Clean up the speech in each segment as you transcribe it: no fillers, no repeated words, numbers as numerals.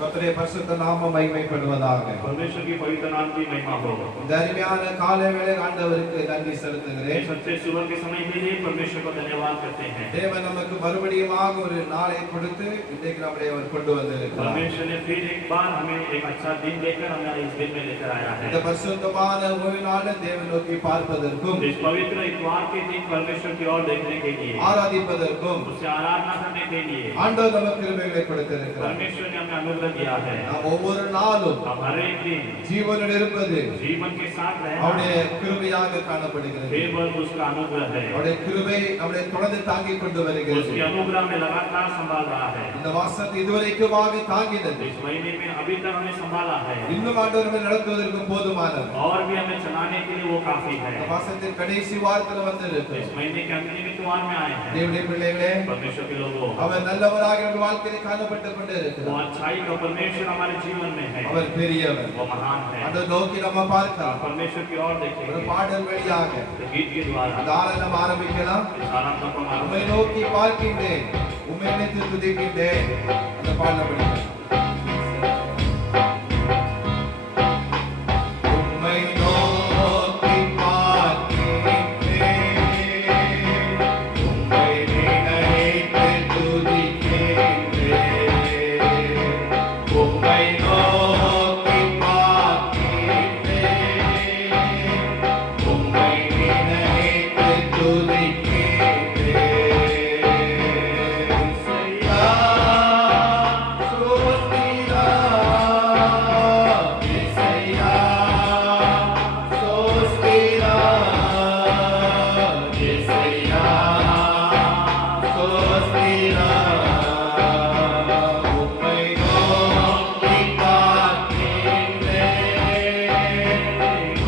கர்த்தருடைய பரிசுத்த நாமம் மகிமைப்படுவதாக. परमेश्वर की पवित्र नाम की महिमा हो। இந்த அருமையான காலை வேளை ஆண்டவருக்கு நன்றி செலுத்துகிறேன். सबसे सुबह के समय के लिए परमेश्वर को धन्यवाद करते हैं। தேவன் நமக்கு மறுபடியுமாக ஒரு நாளை கொடுத்து இன்றைக்கு நம்மை அவர் கொண்டு வந்திருக்கிறார். परमेश्वर ने फिर एक बार हमें एक अच्छा दिन देकर हमें इस दिन में लेकर आया है। இந்த பரிசுத்தமான ஓய்வு நாளை தேவன் நோக்கி பார்ப்பதற்கும் इस पवित्र इतवार के दिन परमेश्वर की ओर देखने के लिए, ஆராதிப்பதற்கும் उससे आराधना करने के लिए ஆண்டவர் நமக்கு கிருபைகளை கொடுத்திருக்கிறார். परमेश्वर ने हमें अनुग्रह दिया है। நாம் ஒவ்வொரு நாளும் अब हर एक दिन ஜீவனோடு இருப்பது जीवन के साथ रहना அவருடைய கிருபையாக காணப்படுகிறது. केवल उसका अनुग्रह है। அவருடைய கிருபை நம்மை தொடர்ந்து தாங்கிக் கொண்டு வருகிறது. उसकी अनुग्रह में लगातार संभाल रहा है। இந்த மாசத்தை இதுவரைக்குமாக தாங்கினது. इस महीने में अभी तक हमें संभाला है। இன்னும் ஆண்டவர் நம்மை நடத்துவதற்கு போதுமானது. और भी हमें चलाने के लिए वो काफी है। இந்த மாசத்தின் கடைசி வாரத்தில் வந்திருக்கிறோம். इस महीने के अंतिम इतवार में आए हैं। தேவனுடைய பிள்ளைகளே, परमेश्वर के लोगों, அவர் நல்லவராக நம்முடைய வாழ்க்கையில் காணப்பட்டு கொண்டே वो இருக்கிறார். अच्छाई का परमेश्वर हमारे जीवन में है। அவர் பெரியவர். वो महान है। அதை நோக்கி நம்ம பார்க்கலாம். परमेश्वर की ओर ஒரு देखेंगे। பாடல் வழியாக गीत के द्वारा அந்த ஆராதனை ஆரம்பிக்கலாம். इस आराधना को உம்மை मालूम நோக்கி பார்க்கின்றேன், உம்மை நினைத்து துதிக்கின்றேன். அந்த பாடலை படிக்கலாம். உம்மை நோக்கி பார்க்கின்றேன், உம்மை நினைத்து துதிக்கின்றேன். உம்மை நோக்கி பார்க்கின்றேன், உம்மை நினைத்து துதிக்கின்றேன். இசையா, சோஸ்திரா, இசையா, சோஸ்திரா, இசையா, சோஸ்திரா. உம்மை நோக்கி பார்க்கின்றேன்,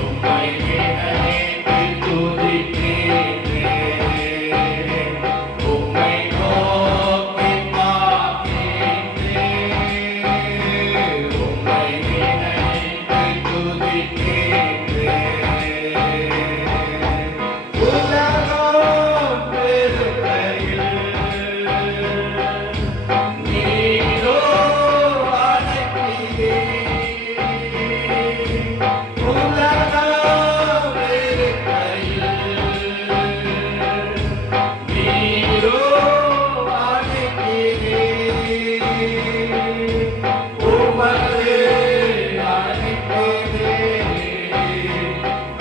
உம்மை நினைத்து துதிக்கின்றேன். உம்மை நோக்கி பார்க்கின்றேன், உம்மை நினைத்து துதிக்கின்றேன். உலகம் பெருகையில் நீரோ அழைக்கிறீர். உலகம் பெருகையில் நீரோ அழைக்கிறீர். உமது அழைப்பதே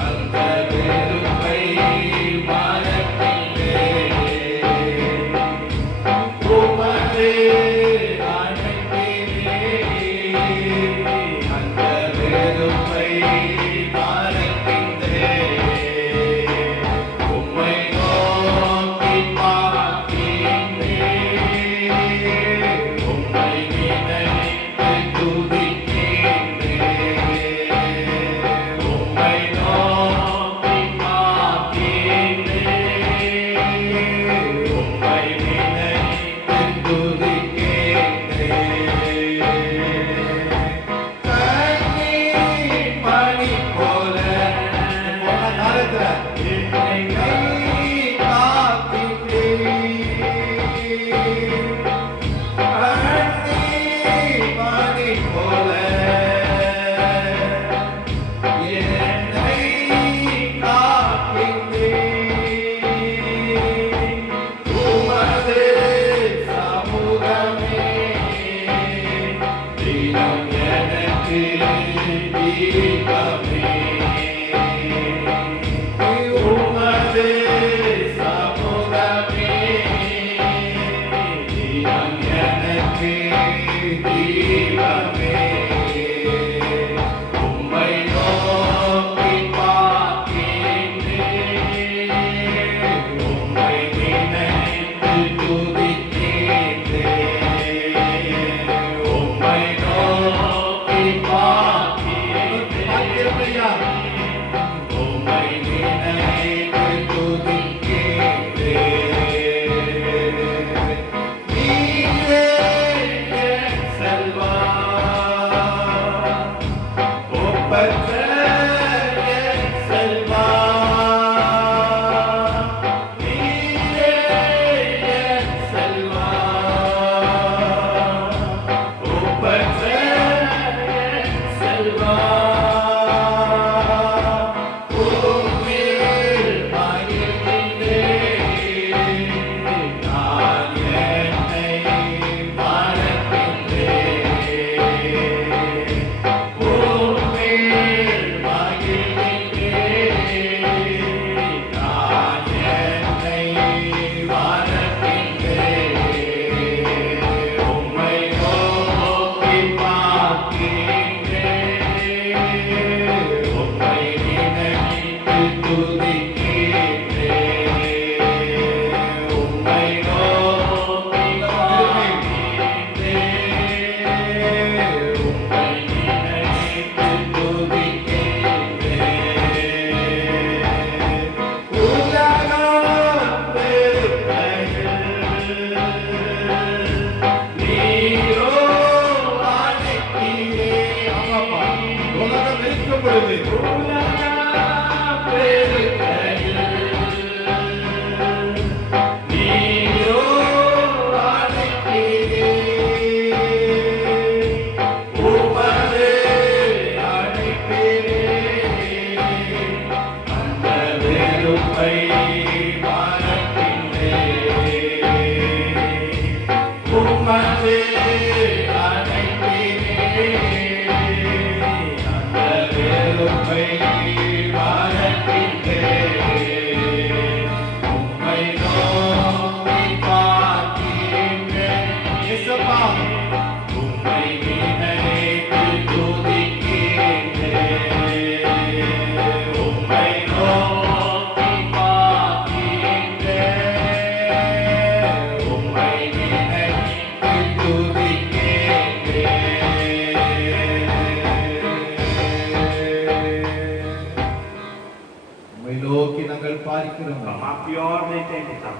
அந்த வெறுப்பை மறக்கின்றேன். உமது அழைப்பதே அந்த வெறுப்பை மறக்கின்றேன். உம்மை நோக்கி பார்க்கின்றேன், உம்மை நினைத்து துதிக்கின்றேன். உம்மை நோக்கி பார்க்கின்றேன், உம்மை நினைத்து துதிக்கின்றேன். கண்ணீர் மணி போல போன காலத்துல என்னை காக்கின்றீர். கண்ணீர் மணி போல என்னை காக்கின்றீர். உமது சமூகமே தினம் எனக்கு தீபமே. உமது சமூகமே தினம் எனக்கு தீபமே. உம்மை நோக்கி பார்க்கின்றேன், உம்மை நினைத்து துதிக்கின்றேன். உம்மை நோக்கி பார்க்கின்றேன், உம்மை நினைத்து துதிக்கின்றேன். நீரே என் செல்வா, ஒப்பற்ற என் செல்வா. நீரே என் செல்வா, ஒப்பற்ற இருக்கும் பொழுது हम आपकी ओर देते हैं पिता।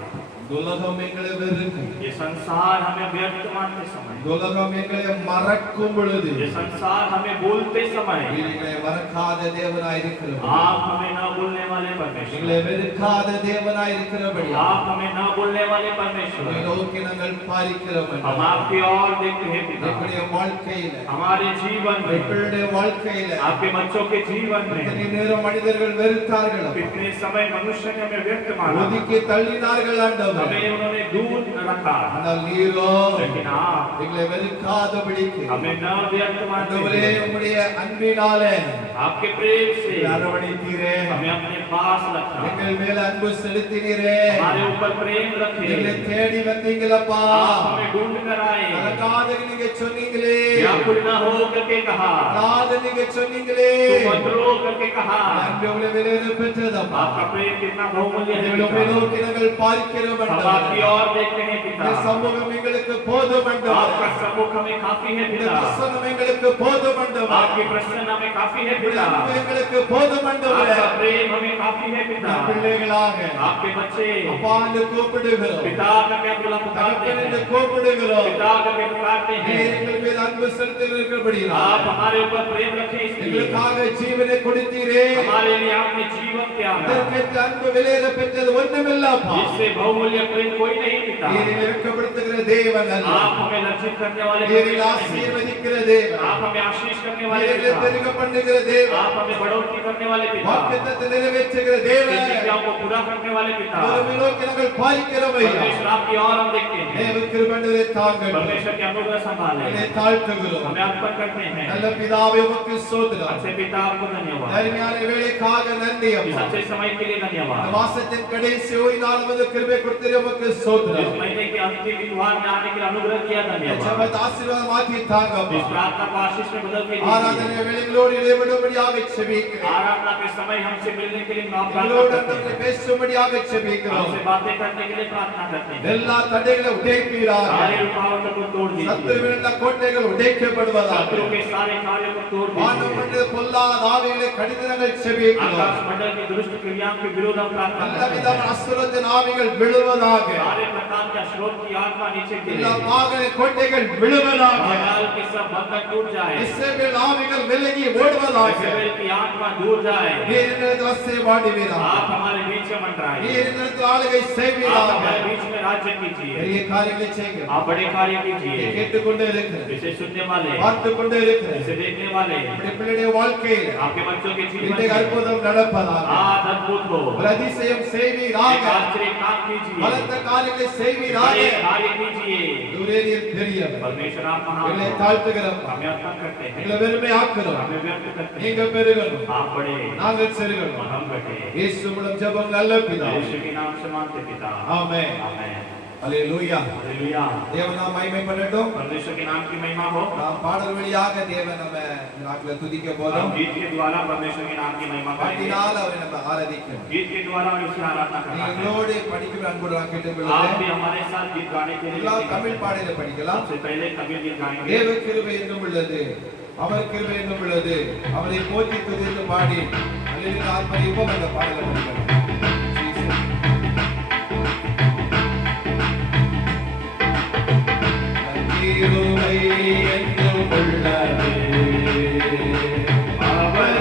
உலகம் எங்களை வெறுக்கும். ये संसार हमें व्यर्थ मानते समय, உலகம் எங்களை மறக்கும் பொழுது, ये संसार हमें बोलते समय, எங்களை மறக்காத தேவனாய் இருக்கிறவர், आप हमें न बोलने वाले परमेश्वर, எங்களை வெறுக்காத தேவனாய் இருக்கிறபடி, आप हमें न बोलने वाले परमेश्वर, நோக்கி நாங்கள் பார்க்கிறோம். हम आपकी ओर देखते हैं पिता। எங்களுடைய வாழ்க்கையில, हमारे जीवन में, எங்களுடைய வாழ்க்கையில आपके बच्चों के जीवन में இத்தனை நேரம் மனிதர்கள் வெறுத்தார்கள், कितने समय मनुष्य ने हमें व्यर्थ माना, ஒதுக்கி தள்ளினார்கள் ஆண்டவரே. हमें उन्होंने दूर रखा, ஆனால் நீரோ लेकिन आप எங்களை வெறுக்காதபடிக்கு हमें न व्यर्थ मानते ஆண்டவரே हुए, உம்முடைய அன்பினாலே आपके प्रेम से அரவணைத்தீரே, हमें अपने पास रखा, எங்கள் மேல அன்பு செலுத்தினீரே, हमारे ऊपर प्रेम रखे, எங்களை தேடி வந்தீங்களப்பா. आप हमें ढूंढ कर आए, நடக்காத நீங்க சொன்னீங்களே, व्याकुल न हो करके कहा, நடக்காத நீங்க சொன்னீங்களே, तुम मत रो करके कहा। அன்பு உங்களை விலையில பெற்றதப்பா. आपका प्रेम कितना बहुमूल्य है எங்களை पिता। நோக்கி நாங்கள் பார்க்கிறோம் हम ஆண்டவரே. आपकी ओर देखते हैं पिता। இந்த சமூகம் எங்களுக்கு போதும் ஆண்டவரே. आपका सम्मुख हमें काफी है இந்த पिता। பிரசன்னம் எங்களுக்கு போதும் ஆண்டவரே. आपकी प्रसन्न हमें काफी है இந்த पिता। அன்பு எங்களுக்கு போதும் ஆண்டவரே. आपका प्रेम हमें काफी है पिता। பிள்ளைகளாக आपके बच्चे அப்பான்னு கூப்பிடுகிறோம், पिता करके बुला पुकारते தகப்பன் என்று हैं, கூப்பிடுகிறோம். पिता करके पुकारते நீர் हैं। எங்கள் மீது அன்பு செலுத்துகிறபடியால் आप हमारे ऊपर प्रेम रखे इसलिए, எங்களுக்காக ஜீவனை கொடுத்தீரே. हमारे लिए आपने जीवन त्यागा, இதற்கேற்ற அன்பு விலையில பெற்றது ஒண்ணுமில்லப்பா. इससे बहुमूल्य प्रेम कोई नहीं पिता। நீர் இறக்கப்படுத்துகிற தேவன் அல்ல, आप हमें लज्जित करने वाले நீர் परमेश्वर नहीं। ஆசீர்வதிக்கிற தேவன், आप हमें आशीष करने वाले நீர் पिता। பெருக பண்ணுகிற தேவன், आप हमें बढ़ोतरी करने वाले पिता। வாக்குத்தத்தத்தை நிறைவேற்றுகிற தேவன். प्रतिज्ञाओं को पूरा करने वाले पिता। உம்மை நோக்கி நாங்கள் பார்க்கிறோம் ஐயா. परमेश्वर आपकी ओर हम देखते हैं, தேவ கிருபையை தாங்கள் परमेश्वर के अनुग्रह संभाले, என்னை தாழ்த்துகிறோம். हमें अर्पण करते हैं। நல்ல பிதாவே உமக்கு ஸ்தோத்திரம். अच्छे पिता आपको धन्यवाद, அருமையான வேளைக்காக நன்றி इस அப்பா. अच्छे समय के लिए இந்த धन्यवाद। மாசத்தின் கடைசி ஓய்நாள் வந்து கிருபை கொடுத்தீர் உமக்கு ஸ்தோத்திரம். इस महीने के अंतिम इतवार में आने के लिए अनुग्रह दिया இந்த धन्यवाद। ஜெபத்தை ஆசீர்வாதமாக்கி தாங்க इस அப்பா. प्रार्थना को आशीष में बदल के दीजिए। ஆராதனை வேளைகளோடு இடைவிடும்படியாக செபிக்கிறேன். आराधना के समय हमसे मिलने के लिए हम எங்களோடு प्रार्थना करते அன்றைக்கு हैं, பேசும்படியாக செபிக்கிறோம். हमसे बातें करने के लिए प्रार्थना करते हैं। எல்லா தடைகளை உடைப்பீராக. सारे रुकावटों को तोड़ दीजिए, சத்துருவின் எல்லா கோட்டைகள் உடைக்கப்படுவதாக. शत्रु के सारे कार्यों को तोड़ வானம் दीजिए। மண்டல பொல்லாத ஆவிகளை கடிதங்கள் செபிக்கிறோம். आकाश मंडल की दुष्ट क्रियाओं के विरोध हम प्रार्थना நல்ல करते விதமான हैं। அசுரத்தின் ஆவிகள் விழுவதாக. सारे प्रकार का श्रोत की आत्मा नीचे எல்லா गिरे, வாகன கோட்டைகள் விழுவதாக. पाताल के सब बंधन टूट जाए, இஸ்ரவேல் ஆவிகள் விலகி ஓடுவதாக. इस्राएल की आत्मा दूर जाए। நீரினிடத்தில் அசைவாடுவீராக. आप हमारे बीच में मंडराइए, நீரினிடத்தில் ஆளுகை आप செய்வீராக. हमारे बीच में राज्य कीजिए, பெரிய காரியங்களை செய்யுங்க. आप बड़े कार्य कीजिए। கேட்டுக்கொண்டே இருக்கிறேன், इसे सुनने वाले, பார்த்து கொண்டே இருக்கிறேன். इसे देखने वाले, நம்முடைய பிள்ளைடைய வாழ்க்கையில் आपके बच्चों के जीवन இன்றைக்கு में அற்புதம் நடப்பதாக. आज अद्भुत हो, ஒரு அதிசயம் एक செய்வீராக. आश्चर्य काम कीजिए, பலத்த காரியங்களை செய்வீராக. बड़े कार्य कीजिए। தூரே நீர் பெரியவர். परमेश्वर आप महान எங்களை हो, தாழ்த்துகிறோம், हमें अर्पण करते हैं, எங்களை வெறுமை ஆக்குறோம். हमें व्यक्त करते हैं। நீங்க பெருகணும், आप बड़े, நாங்கள் செருகணும். हम घटे। இயேசு மூலம் ஜெபம் நல்ல பிதாவே. यीशु के नाम से मांगते पिता, ஆமென். आमेन। அல்லேலூயா. हालेलुया। தேவனாம் மகிமை பண்ணட்டும். परमेश्वर के नाम की महिमा हो। நாம் பாடல் வழியாக தேவன் நம்ம இந்த நாட்களை துதிக்க हम போறோம். गीत के द्वारा परमेश्वर के नाम की महिमा करेंगे, பாட்டினால் அவரை நம்ம ஆராதிக்கணும். गीत के द्वारा हम उसकी आराधना करना है। எங்களோடு படிக்கிற அன்போடு நான் आप கேட்டுக்கொள்கிறேன். भी हमारे साथ गीत गाने के लिए எல்லாம் विनती தமிழ் करते பாடலை हैं। படிக்கலாம். सबसे पहले तमिल गीत गाएंगे। தேவ கிருபை என்றும் உள்ளது, அவர் கிருபை என்றும் உள்ளது, அவரை போற்றி துதித்து பாடி அல்லேலூயா ஆர்ப்பரிப்போம். அந்த பாடலை படிக்கலாம். கிருபை என்றும் உள்ளது, அவர்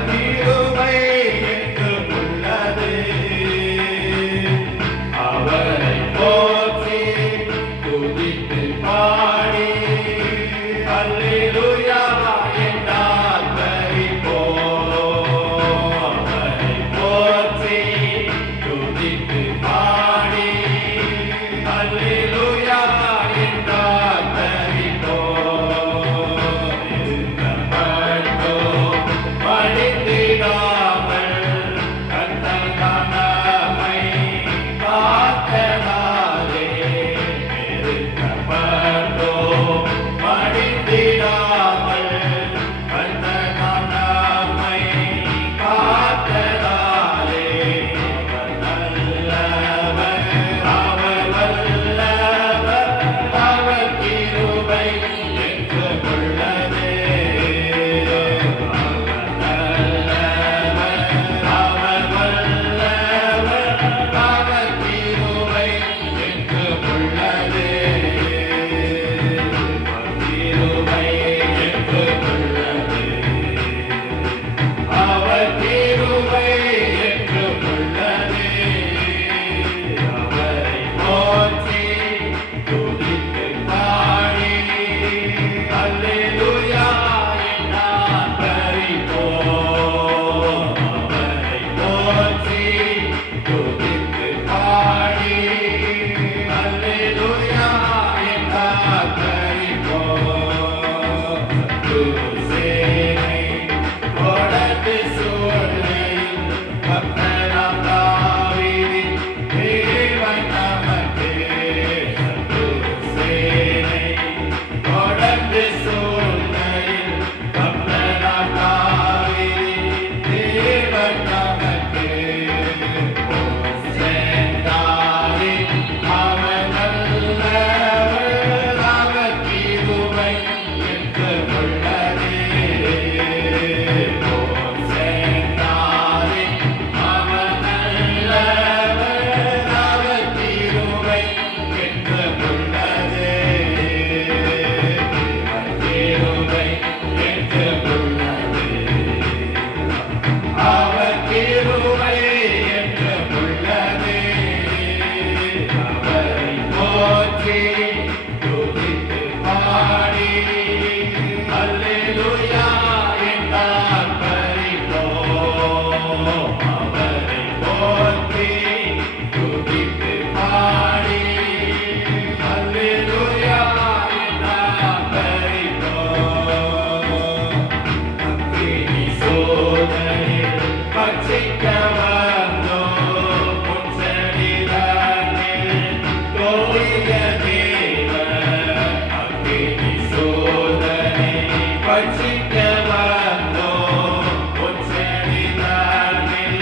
ரட்சிக்க வந்தோம் உன் செவிதனில்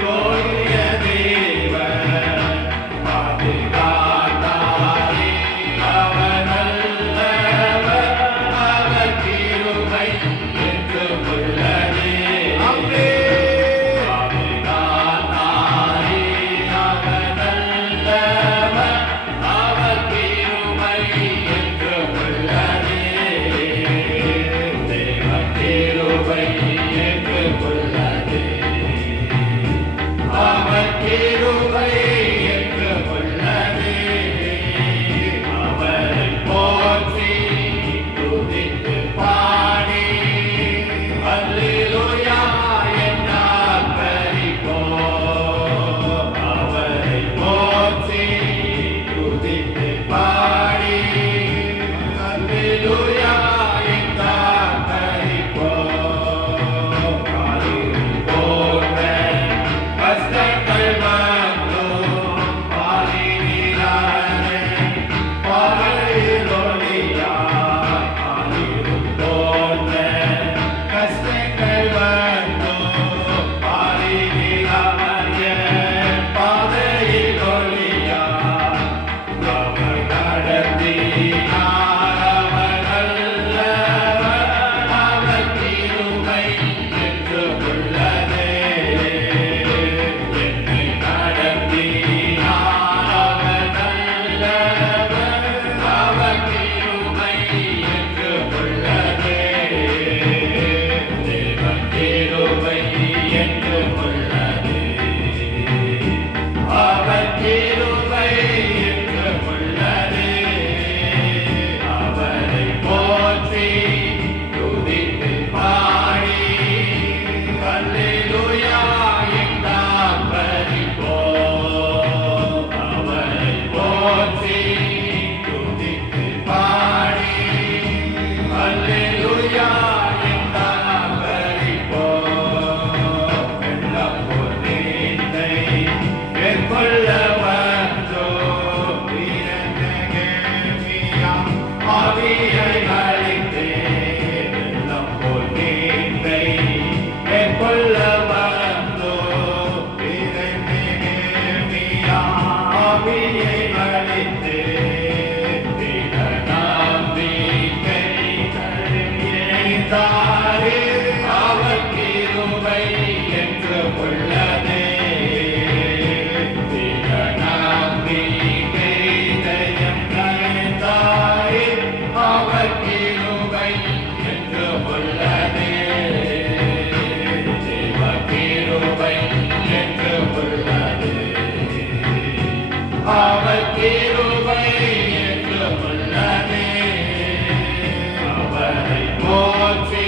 தோன்றிய தேவன் பாதுகாத்தாரே அவர் நல்லவர் அவர் கிருபை என்றும் உள்ளதே பாதுகாத்தாரே அவர் நல்லவர் அவர் கிருபை என்றும் உள்ளதே தேவ கிருபை என்றும் உள்ளதே அவர் கிருபை என்றும் உள்ளதே அவரை போற்றி துதித்து பாடி அல்லேலூயா என்றார் பரிபோம் அவரை போற்றி துதித்து பாடி அல்லேலூயா என்றார் பரிபோம் காலில் போன்ற கஷ்டங்கள் வந்தோம் பாலினிலானே பாலிலொளியாய் காலில் போன்ற கஷ்டங்கள் வந்தோம் பாலினிலானே பாதையில் ஒளியாய் அவர் நடத்தினார் அவர் நல்லவர் அவர் கிருபை என்றும் உள்ளதே என்னை நடத்தினார் அவர் நல்லவர் அவர் கிருபை என்றும் உள்ளதே தேவ கிருபை என்றும் உள்ளதே அவர் கிருபை என்றும் உள்ளதே அவரை போற்றி துதித்து பாடி அல்லேலூயா என்றார் பரிபோம் அவரை போற்றி துதித்து பாடி அல்லேலூயா என்றார் பரிபோம் வெள்ளம் போல் நீந்தை மேற்கொள்ள வந்தோம் வீரநேமியா ஆவியை அளித்தே வெள்ளம் போல் நீந்தை மேற்கொள்ள வந்தோம் வீரநேமியா ஆவியை அளித்தே திட நம்பிக்கை கருணைதாரே அவர் கிருபை என்றும் உள்ளதே திட நம்பிக்கை ஜெயம் கருணைதாரே அவர் கிருபை என்றும் உள்ளதே தேவ கிருபை என்றும் உள்ளதே அவர் கிருபை என்றும் உள்ளதே அவரை போற்றி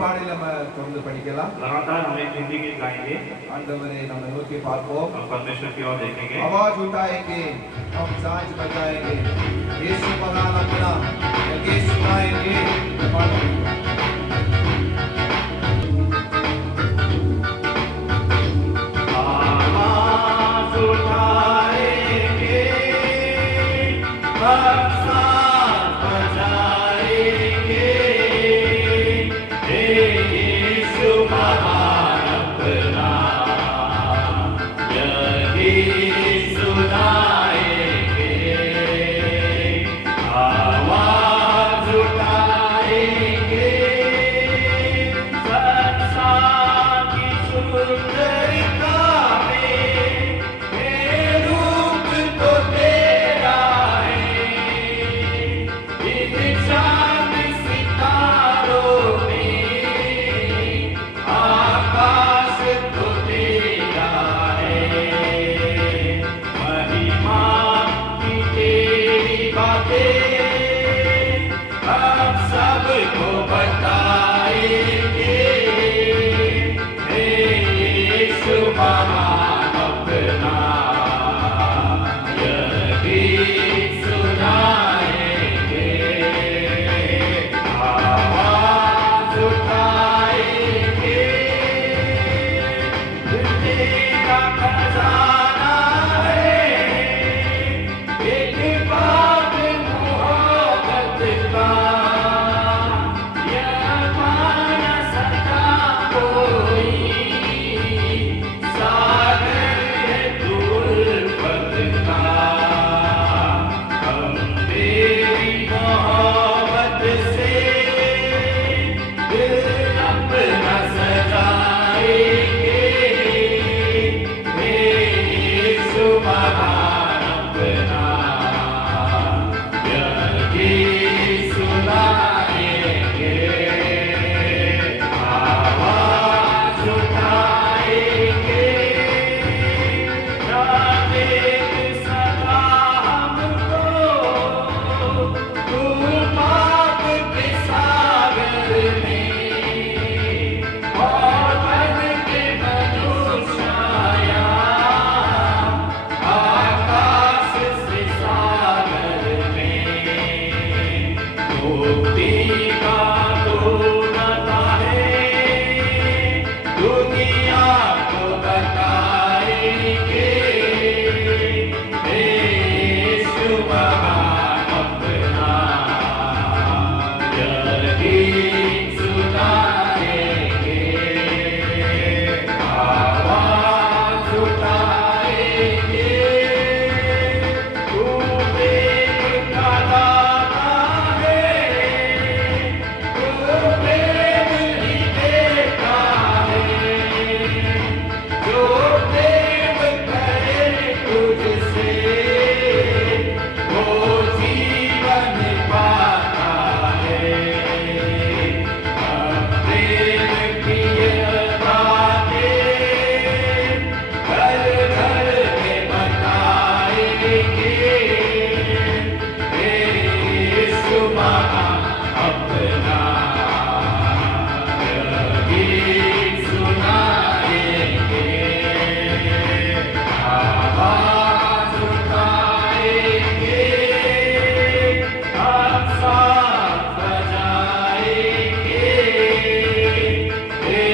பாடலை நம்ம தொடர்ந்து படிக்கலாம். लगातार हम एक हिंदी गीत गाएंगे ஆண்டவரை நம்ம நோக்கி பார்ப்போம். और परमेश्वर की ओर देखेंगे. आवाज उठाएंगे, हम सांझ बजाएंगे, यीशु महान अपना ये सुनाएंगे. आवाज उठाएंगे, हम साथ बजाएंगे, हे यीशु महान अपना यही सुनाएंगे. आवाज उठाएंगे, संसार की सुंदरता में हे रूप तो तेरा है. इन चांद सितारों में आकाश तो तेरा है. महिमा की तेरी बातें हम सबको बताएंगे. हे यीशु महान अपना यही सुनाएंगे. आवाज उठाएंगे, तेरा खजाना है एक बात मोहब्बत का. यह मान सका कोई सागर है उल्फत का. हम तेरी मोहब्बत से दिल अपना सजाएंगे. हे यीशु महान अपना यही सुनाएंगे. आवाज उठाएंगे, ना देख सका हमको तू पाप के सागर में, और बन के मनुष्य आया आकाश से सागर में. मुक्ति का दूरता है, दुनिया को बताएंगे. हे यीशु महान अपना यही सुनाएंगे. आवाज उठाएंगे, तू प्रेम का दाता है, तू प्रेम ही देता है. जो प्रेम करे तुझसे वो जीवन पाता है. हम प्रेम की यह बातें घर घर में बताएंगे. हे यीशु महान अपना यही सुनाएंगे. आवाज उठाएंगे, हम साथ बजाएंगे. हे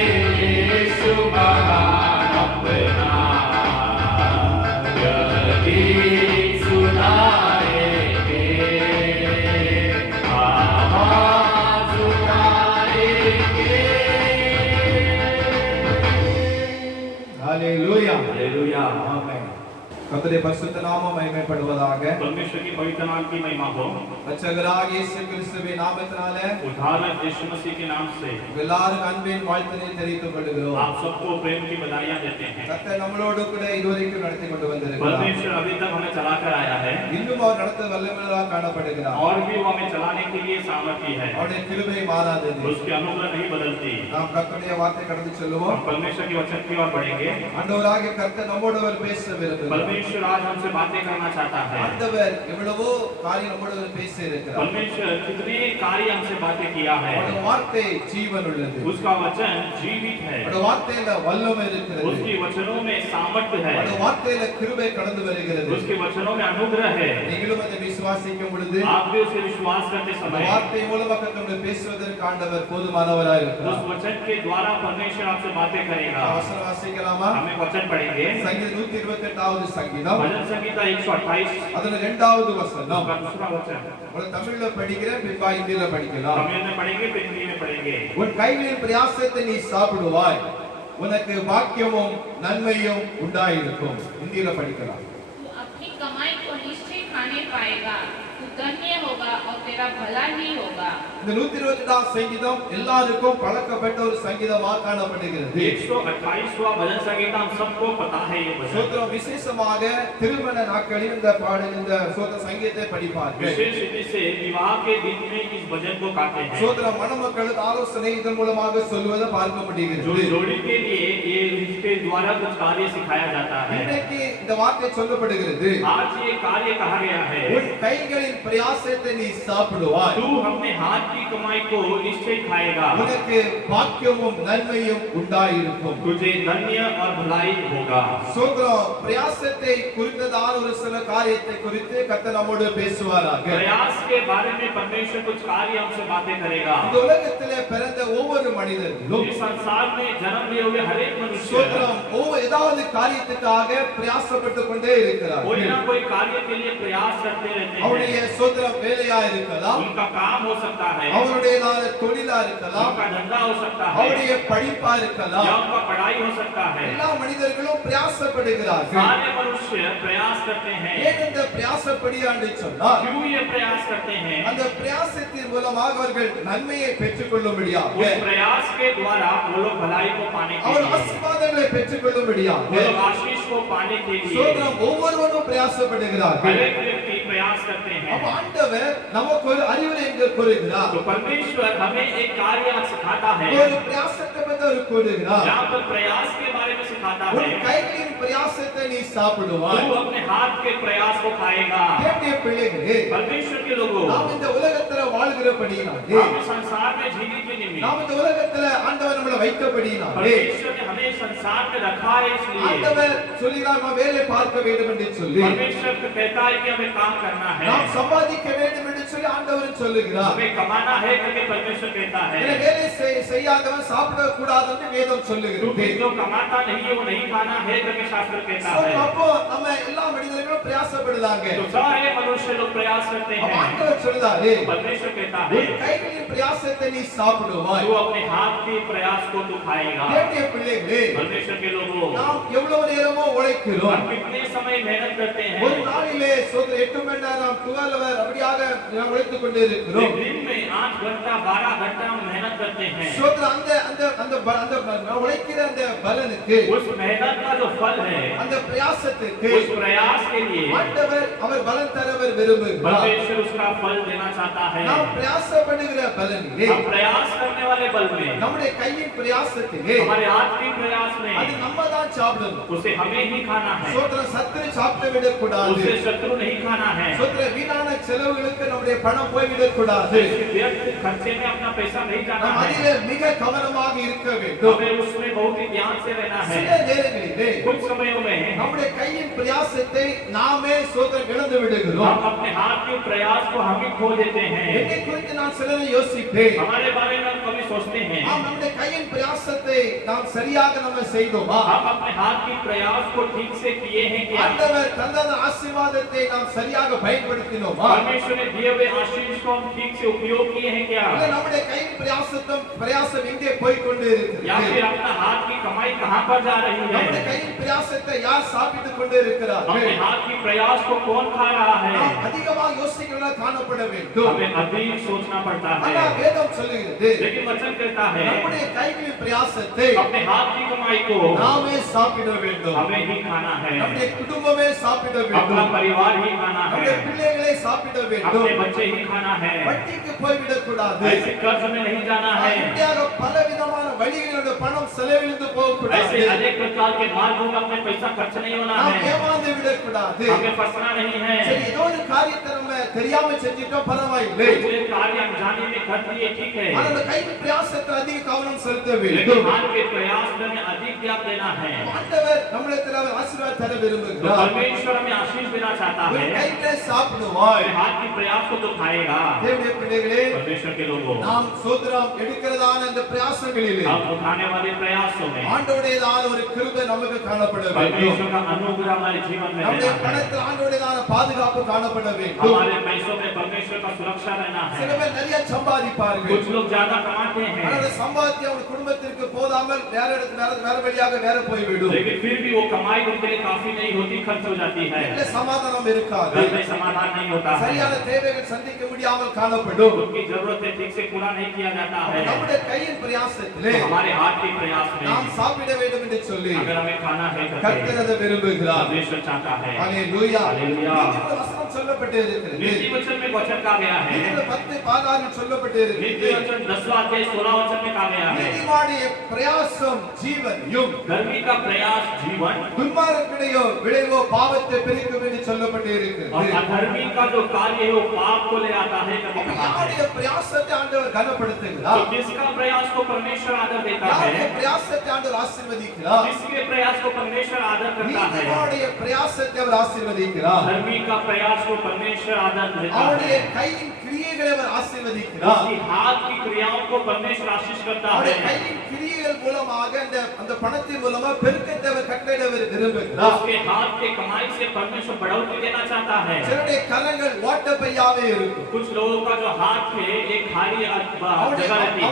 यीशु महान अपना यही सुनाएंगे. आवाज उठाएंगे. हालेलुया. हालेलुया. ஆமென். கர்த்தருடைய பரிசுத்த நாமம் மகிமைப்படுவதாக. परमेश्वर की पवित्र नाम की महिमा हो. ரட்சகராகிய இயேசு கிறிஸ்துவின் நாமத்தினாலே उद्धारक यीशु मसीह के नाम से எல்லாரும் அன்பின் வாழ்த்தினை தெரிவித்துக் கொள்கிறோம். आप सबको प्रेम की बधाइयां देते हैं. கர்த்தர் நம்மளோடு கூட இதுவரைக்கும் நடத்தி கொண்டு வந்திருக்கிறார். परमेश्वर अभी तक हमें चलाकर आया है இன்னும் அவர் நடத்த வல்லமையாக காணப்படுகிறார். और भी वो हमें चलाने के लिए सामर्थ्य है. அவருடைய கிருபை மாறாதது. उसकी अनुग्रह नहीं बदलती. நாம் கர்த்தருடைய வார்த்தை கடந்து செல்லுவோம். हम परमेश्वर के वचन की ओर बढ़ेंगे. ஆண்டவராகிய கர்த்தர் நம்மோடு பேச விரும்புகிறார். परमेश्वर आज हमसे बातें करना चाहता है. ஆண்டவர் எவ்வளவோ காரியம் நம்மோடு பேச பேசியிருக்கிறார். परमेश्वर कितने कार्य हमसे बातें किया है। அவருடைய வார்த்தை ஜீவன் உள்ளது. उसका वचन जीवित है। அவருடைய வார்த்தையில வல்லமை இருக்கிறது. उसकी वचनों में सामर्थ्य है। அவருடைய வார்த்தையில கிருபை கடந்து வருகிறது. उसके वचनों में अनुग्रह है। நீங்களும் அதை விசுவாசிக்கும் பொழுது आप भी उसे विश्वास करते समय வார்த்தை மூலமாக நம்முடைய பேசுவதற்கு ஆண்டவர் போதுமானவராய் இருக்கிறார். उस वचन के द्वारा परमेश्वर आपसे बातें करेगा। வசனம் வாசிக்கலாமா? हमें वचन पढ़ेंगे। சங்கீதம் 128வது சங்கீதம் भजन संहिता 128 அதுல 2வது வசனம். का दूसरा वचन ஒரு தமிழ்ல படிக்கிறேன், பின்பா இந்தியில படிக்கலாம். तमिल में पढ़ेंगे फिर हिंदी में पढ़ेंगे। உன் கைகளின் பிரயாசத்தை நீ சாப்பிடுவாய், உனக்கு பாக்கியமும் நன்மையும் உண்டாயிருக்கும். இந்தியில படிக்கலாம். तू अपनी कमाई को निश्चय खाने पाएगा, तू धन्य होगा और तेरा भला ही होगा। இந்த 128வது சங்கீதம் எல்லாருக்கும் பழக்கப்பட்ட ஒரு சங்கீதமாக காணப்படுகிறது. 128वां भजन संहिता हम सबको पता है ये भजन। சோத்திரம் விசேஷமாக திருமண நாட்களில் இந்த பாடல் இந்த சோத்திர சங்கீதத்தை படிப்பார்கள். विशेष रीति से विवाह के दिन में इस भजन को गाते हैं। சோத்திரம் மணமக்களுக்கு ஆலோசனை இதன் மூலமாக சொல்வதை பார்க்க जो முடிகிறது. जोड़ी के लिए ये इसके द्वारा कुछ कार्य सिखाया जाता है। இன்றைக்கு இந்த வார்த்தை சொல்லப்படுகிறது. आज ये कार्य कहा गया है, உன் கைகளின் பிரயாசத்தை நீ சாப்பிடுவாய், तू अपने हाथ की कमाई को निश्चय खाएगा, உனக்கு பாக்கியமும் நன்மையும் உண்டாயிருக்கும். तुझे धन्य और भलाई होगा। சோத்திரம் பிரயாசத்தை குறித்ததான ஒரு சில காரியத்தை குறித்து கர்த்தர் நம்மோடு பேசுவாராக. प्रयास के बारे में परमेश्वर कुछ कार्य हमसे बातें करेगा। இந்த உலகத்திலே பிறந்த ஒவ்வொரு மனிதர்களும் इस संसार में जन्म लिए हुए हर एक मनुष्य சோத்திரம் ஏதாவது காரியத்துக்காக பிரயாசப்பட்டுக் கொண்டே இருக்கிறார். कोई ना कोई कार्य के लिए प्रयास करते रहते அவருடைய हैं। சோத்திரம் வேலையா இருக்கலாம், उनका काम हो सकता है, அவருடைய தொழிலா இருக்கலாம், उनका धंधा हो सकता है, அவருடைய படிப்பா या இருக்கலாம். उनका पढ़ाई हो सकता है। எல்லா மனிதர்களும் பிரயாசப்படுகிறார்கள். सारे मनुष्य प्रयास करते हैं। ஏன் இந்த பிரயாசப்படியாண்டு சொன்னால் क्यों ये प्रयास करते हैं? அந்த பிரயாசத்தின் மூலமாக அவர்கள் நன்மையை பெற்றுக்கொள்ளும்படியாக, उस प्रयास के द्वारा वो लोग भलाई को पाने के அவர் लिए, ஆசீர்வாதங்களை பெற்றுக்கொள்ளும்படியாக वो लोग आशीष को पाने के लिए சோத்திரம் ஒவ்வொருவரும் பிரயாசப்படுகிறார்கள். हर एक व्यक्ति प्रयास करते அப்ப हैं। ஆண்டவர் நமக்கு ஒரு அறிவுரை இங்கு கூறுகிறார். तो परमेश्वर हमें एक कार्य सिखाता है, ஒரு பிரயாசத்தை பற்றி அவர் கூறுகிறார். जहाँ पर प्रयास के बारे में सिखाता உன் है। கைகளின் பிரயாசத்தை நீ சாப்பிடுவாய். तू अपने हाथ के प्रयास को खाएगा। தேவனுடைய பிள்ளைகளே, परमेश्वर के लोगों, நாம் இந்த உலகத்துல வாழ்கிறபடியினாலே, हम इस संसार में जीवित के निमित्त நாம் இந்த உலகத்துல ஆண்டவர் நம்மளை வைத்தபடியினாலே, परमेश्वर ने हमें संसार में रखा है, इसलिए ஆண்டவர் சொல்கிறார் நாம் வேலை பார்க்க வேண்டும் என்று சொல்லி, परमेश्वर कहता है कि हमें काम करना है, நாம் சம்பாதிக்க வேண்டும் என்று சொல்லி ஆண்டவர் சொல்லுகிறார். हमें कमाना है करके परमेश्वर कहता இந்த है। வேலை செய்யாதவன் சாப்பிடக்கூடாது என்று வேதம் சொல்லுகிறது. क्योंकि जो कमाता नहीं है वो नहीं खाना है करके शास्त्र कहता So, है। அப்போ நம்ம எல்லா மனிதர்களும் பிரயாசப்படுறாங்க. तो सारे मनुष्य लोग प्रयास करते அப்ப हैं। ஆண்டவர் சொல்றாரு, परमेश्वर कहता உன் है, கைகளின் பிரயாசத்தை நீ சாப்பிடுவாய். तू अपने हाथ के प्रयास को तू खाएगा। தேவனுடைய பிள்ளைகளே, परमेश्वर के लोगों, நாம் எவ்வளவு நேரமோ உழைக்கிறோம். हम कितने समय मेहनत करते ஒரு हैं। நாளிலே 8 மணி நேரம் 12 hour அப்படியாக நாம் உழைத்துக் கொண்டே एक இருக்கிறோம். दिन में 8 घंटा 12 घंटा हम मेहनत करते हैं। சோதர அந்த அந்த அந்த அந்த உழைக்கிற அந்த பலனுக்கு, उस मेहनत का जो फल है, அந்த பிரயாசத்துக்கு उस प्रयास के लिए ஆண்டவர் அவர் பலன் தரவர் விரும்புகிறார். परमेश्वर उसका फल देना चाहता है। நாம் பிரயாசப்படுகிற பலனிலே, हम प्रयास करने वाले बल में, நம்முடைய கையின் பிரயாசத்திலே हमारे हाथ के प्रयास அது में நம்ம தான் சாப்பிடணும். उसे हमें ही खाना है, சோதர சத்துரு சாப்பிட்டு விடக்கூடாது. उसे शत्रु नहीं खाना है। சோதர வீணான செலவுகளுக்கு நம்முடைய பணம் போய்விடக்கூடாது. इसके व्यर्थ खर्चे में अपना पैसा नहीं जाना நாம் है। அதிலே மிக கவனமாக இருக்க வேண்டும். हमें उसमें बहुत ही ध्यान से रहना சில है। நேரங்களிலே कुछ समयों में நம்முடைய கையின் பிரயாசத்தை நாமே சோதரம் இழந்து விடுகிறோம். हम अपने हाथ के प्रयास को हम ही खो देते हैं। என்னை குறித்து நான் சிலரை யோசிப்பேன். हमारे बारे में हम कभी सोचते हैं, நாம் நம்முடைய கையின் பிரயாசத்தை நாம் சரியாக நம்ம செய்தோமா? हम अपने हाथ के प्रयास को ठीक से किए हैं क्या? ஆண்டவர் தந்த ஆசீர்வாதத்தை நாம் சரியாக பயன்படுத்தினோமா? परमेश्वर ने दिए हुए आशीष को हम ठीक से उपयोग किए हैं क्या? இல்ல நம்முடைய கையின் பிரயாசம் எங்கே போய் கொண்டு या இருக்கிறது? फिर अपना हाथ की कमाई कहाँ पर जा रही நம்முடைய है? கையின் பிரயாசத்தை யார் சாப்பிட்டுக் கொண்டு இருக்கிறார்கள்? अपने हाथ की प्रयास को कौन खा रहा है? நாம் அதிகமாக யோசிக்கிறதா காணப்பட வேண்டும். हमें अधिक सोचना पड़ता ஆனா है। வேதம் சொல்லுகிறது, लेकिन वचन वचन कहता है நம்முடைய கைகளின் பிரயாசத்தை अपने हाथ की कमाई को நாமே சாப்பிட வேண்டும். हमें ही खाना है, நம்முடைய குடும்பமே சாப்பிட अपना வேண்டும். परिवार ही खाना है, நம்முடைய பிள்ளைகளை சாப்பிட வேண்டும். अपने बच्चे ही खाना है, வட்டிக்கு போய்விடக் கூடாது. ऐसे कर्ज में नहीं जाना है, இப்படியாக பலவிதமான வழிகளிலோட பணம் செலவிழந்து போகக்கூடாது. ऐसे अनेक प्रकार के मार्गों में अपने पैसा खर्च नहीं होना நாம் है, ஏமாந்து விடக்கூடாது. हमें फंसना नहीं है। சரி, ஏதோ ஒரு காரியத்தை நம்ம தெரியாம செஞ்சிட்டோம், பரவாயில்லை. कोई कार्य अनजाने में कर दिए ठीक है, ஆனா அந்த கையின் பிரயாசத்தில் அதிக கவனம் செலுத்த लेकिन வேண்டும். हाथ के प्रयास में अधिक ध्यान देना है। ஆண்டவர் நம்மிடத்தில் அவர் ஆசீர்வாதம் தர तो விரும்புகிறார். परमेश्वर हमें आशीष देना चाहता ஒரு है, கையிலே சாப்பிடுவாய். अपने हाथ के प्रयास को तो खाएगा। தேவனுடைய பிள்ளைகளே, परमेश्वर के लोगों, நாம் சோதரம் எடுக்கிறதான இந்த பிரயாசங்களிலே हम उठाने वाले प्रयासों में ஆண்டவருடையதான ஒரு கிருபை நமக்கு காணப்பட வேண்டும். परमेश्वर का अनुग्रह हमारे जीवन में நம்முடைய रहना है, பணத்தில் ஆண்டவருடையதான பாதுகாப்பு காணப்பட வேண்டும். हमारे पैसों में परमेश्वर का सुरक्षा रहना சில है। பேர் நிறைய சம்பாதிப்பார்கள். कुछ लोग ज्यादा कमाते हैं, ஆனால் அந்த சம்பாத்தியம் அவங்க குடும்பத்திற்கு போதாமல் வேற வேற வழியாக வேற போய்விடும். लेकिन फिर भी वो कमाई उनके लिए काफी नहीं होती, खर्च हो जाती है, வீட்டில் சமாதானம் இருக்காது. घर में समाधान नहीं होता है, சரியான தேவைகள் சந்திக்க முடியாமல் காணப்படும். उनकी जरूरतें ठीक से पूरा नहीं किया जाता है। நம்முடைய கையின் பிரயாசத்திலே तो हमारे हाथ के प्रयास நாம் में சாப்பிட வேண்டும் என்று சொல்லி अगर हमें खाना है करके கர்த்தர் அதை விரும்புகிறார். परमेश्वर चाहता है। ஹalleluya. हालेलुया। நீதிமொழி வசனம் சொல்லப்பட்டு இருக்கிறது. नीति वचन में वचन कहा गया है, நீதிமொழி 10:16 சொல்லப்பட்டு नीति இருக்கிறது. वचन 10वां अध्याय 16 वचन में कहा गया है, நீதிமானுடைய பிரயாசம் ஜீவனையும் धर्मी का प्रयास जीवन துன்மார்க்கனுடைய விளைவோ பாவத்தை பிரிக்கும் என்று சொல்லப்பட்டு और இருக்கிறது. अधर्मी का जो कार्य है वो पाप को ले आता है। कभी அப்ப कभार யாருடைய பிரயாசத்தை ஆண்டவர் तो கனப்படுத்துகிறார்? किसका प्रयास को परमेश्वर आदर देता யாருடைய है, பிரயாசத்தை ஆண்டவர் ஆசீர்வதிக்கிறார்? किसके प्रयास को परमेश्वर आदर करता है, நீதிமானுடைய பிரயாசத்தை அவர் ஆசீர்வதிக்கிறார். धर्मी का प्रयास को परमेश्वर आदर देता அவருடைய है, கையின் கிரியைகளை அவர் ஆசீர்வதிக்கிறார். उसकी हाथ की क्रियाओं को परमेश्वर आशीष करता அவருடைய है, கையின் கிரியைகள் மூலமாக அந்த பணத்தின் மூலமா பெருக்கத்தை அவர் கட்டளையிட அவர் விரும்புகிறார். उसके हाथ के कमाई से परमेश्वर बढ़ोतरी देना चाहता है। சிலருடைய கரங்கள் ஓட்ட பையாவே இருக்கும். कुछ लोगों का जो हाथ है एक भारी जगह रहती அவருடைய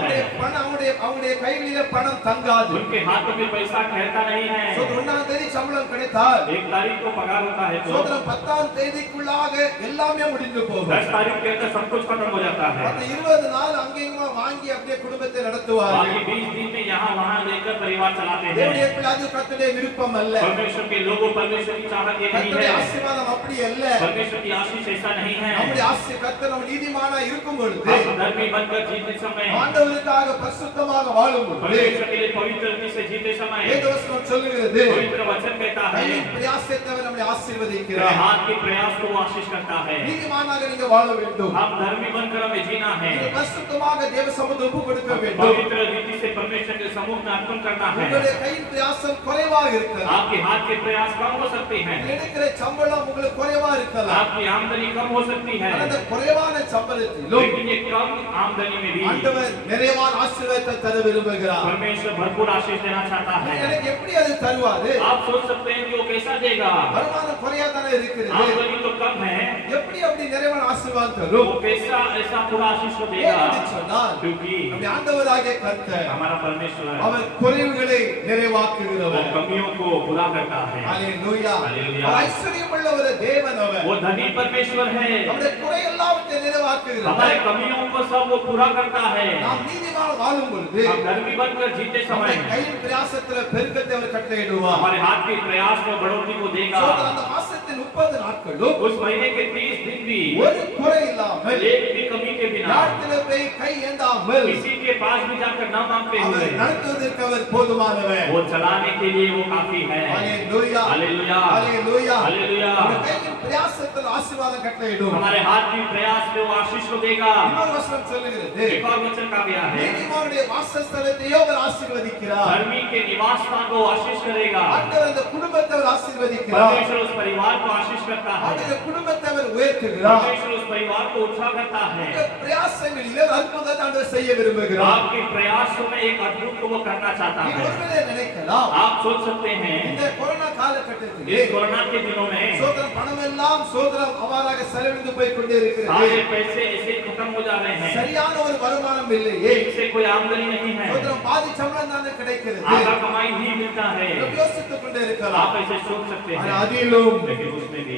है, பணம் அவருடைய கையிலே பணம் தங்காது. उनके हाथों में पैसा ठहरता नहीं है। சோதரம் 1ஆம் தேதி சம்பளம் கிடைத்தால் 1 तारीख को पगार होता है तो சோதரம் 10ஆம் தேதிக்குள்ளாக எல்லாமே முடிந்து போகும். 10 तारीख के अंदर सब कुछ खत्म हो जाता है। மற்ற 20 நாள் அங்கேயுமா வாங்கி அப்படியே குடும்பத்தை நடத்துவார்கள். बाकी 20 दिन में यहाँ वहाँ लेकर परिवार चलाते தேவனுடைய हैं। பிள்ளை, அது கர்த்தருடைய விருப்பம் அல்ல. परमेश्वर के लोगों, परमेश्वर की चाहत ये नहीं கர்த்தருடைய है, ஆசீர்வாதம் அப்படி அல்ல. परमेश्वर की आशीष ऐसा नहीं है। நம்முடைய கர்த்தர் நம்ம நீதிமானா இருக்கும் பொழுது, हम धर्मी बनकर जीते समय, ஆண்டவருக்காக பரிசுத்தமாக வாழும் பொழுது, परमेश्वर के लिए पवित्र रीति से जीते समय, வேதவசனம் சொல்லுகிறது, पवित्र वचन कहता है, கையின் பிரயாசத்தை அவர் நம்மை तेरे ஆசீர்வதிக்கிறார். हाथ के प्रयास को वो आशीष करता है। நீதிமானாக நீங்க வாழ வேண்டும். हम धर्मी बनकर हमें जीना है, நீங்க பரிசுத்தமாக தேவ சமூகத்தில் ஒப்பு கொடுக்க வேண்டும். पवित्र रीति से परमेश्वर के समूह में अर्पण करना है। உங்களுடைய கையின் பிரயாசம் குறைவாக இருக்கலாம். आपके हाथ के प्रयास कम हो सकते हैं, எடுக்கிற சம்பளம் உங்களுக்கு குறைவா இருக்கலாம். आपकी आमदनी कम हो सकती है, அந்த குறைவான சம்பளத்திலும் लेकिन ये कम आमदनी में भी ஆண்டவர் நிறைவான ஆசீர்வாதத்தை தர விரும்புகிறார். परमेश्वर भरपूर आशीष देना चाहता है। எனக்கு எப்படி அது தருவாரு? आप सोच सकते हैं कि वो कैसा देगा, வருமானம் குறையா தானே இருக்கிறது. आमदनी तो कम है, எப்படி அப்படி நிறைவான ஆசீர்வாதம் वो தரும்? कैसा ऐसा पूरा आशीष को ஏன் देगा, அப்படி சொன்னால், क्योंकि நம்முடைய ஆண்டவராகிய கர்த்தர் हमारा परमेश्वर அவர் குறைவுகளை वो நிறைவாக்குகிறவர். कमियों को पूरा करता है। ஹalleluya. ஹalleluya. அவர் ஐஸ்வர்யமுள்ள ஒரு தேவன் அவர். वो धनी परमेश्वर है, நம்முடைய குறை எல்லாவற்றையும் நிறைவாக்குகிறவர். हमारे कमियों को सब वो पूरा करता है। நாம் நீதிமான் வாழும் பொழுது हम धर्मी बनकर जीते समय நம்முடைய கையின் பிரயாசத்துல பெருக்கத்தை அவர் கட்டளையிடுவார். हमारे हाथ के प्रयास में बढ़ोतरी को देगा। சோதரன் அந்த மாசத்தின் 30 நாட்களும் उस महीने के 30 दिन भी ஒரு குறை இல்லாமல் एक भी कमी के बिना யார்கிட்ட போய் கை ஏந்தாமல் किसी के पास भी जाकर न मांगते हुए அவர் நடத்துவதற்கு அவர் போதுமானவர். वो चलाने के लिए वो काफी है। ஹalleluya. हालेलुया, ஹalleluya. हालेलुया। நம்முடைய கையின் பிரயாசத்தில் ஆசீர்வாதம் கட்டளையிடும். हमारे हाथ की प्रयास में वो आशीष को देगा। இன்னொரு வசனம் சொல்லுகிறது, एक और वचन कहा गया है, நீதிமானுடைய வாசஸ்தலத்தையோ அவர் ஆசீர்வதிக்கிறார். धर्मी के निवास स्थान को आशीष करेगा। ஆண்டவர் அந்த குடும்பத்தை அவர் ஆசீர்வதிக்கிறார். परमेश्वर उस परिवार को आशीष करता है, அவருடைய குடும்பத்தை அவர் உயர்த்துகிறார். परमेश्वर उस परिवार को उत्साह करता है। உங்க பிரயாசங்களிலே ஒரு அற்புதத்தை ஆண்டவர் செய்ய விரும்புகிறார். आपके प्रयासों में एक अद्भुत को वो करना चाहता நீங்க है। ஒருவேளை நினைக்கலாம், आप सोच सकते हैं இந்த கொரோனா காலகட்டத்திலே इस कोरोना के दिनों में சோதரன் பணம் எல்லாம் பணமெல்லாம் சோதரம் அவ்வாறாக செலவிழந்து போய் கொண்டே இருக்கிறது. सारे पैसे ऐसे खत्म हो जा रहे हैं, சரியான ஒரு வருமானம் இல்லையே. एक से कोई आमदनी नहीं है, சோதரம் பாதி சம்பளம் தானே கிடைக்கிறது. आधा कमाई ही मिलता है। நாம் யோசித்துக் கொண்டே இருக்கலாம். आप ऐसे सोच सकते ஆனா हैं, அதிலும் लेकिन उसमें भी,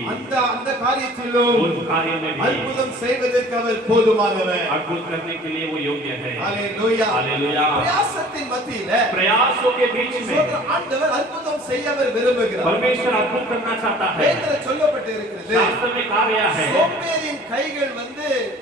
அந்த காரியத்திலும் उन कार्यों में भी அற்புதம் செய்வதற்கு அவர் போதுமானவர். अद्भुत करने के लिए वो योग्य है। ஹalleluya. हालेलुया। பிரயாசத்தின் மத்தியில प्रयासों के बीच में சோதரம் ஆண்டவர் அற்புதம் செய்ய அவர் விரும்புகிறார். परमेश्वर अद्भुत करना चाहता है। வேதத்துல சொல்லப்பட்டு இருக்கிறது, शास्त्र में कहा गया है, சோம்பேறியின் கைகள்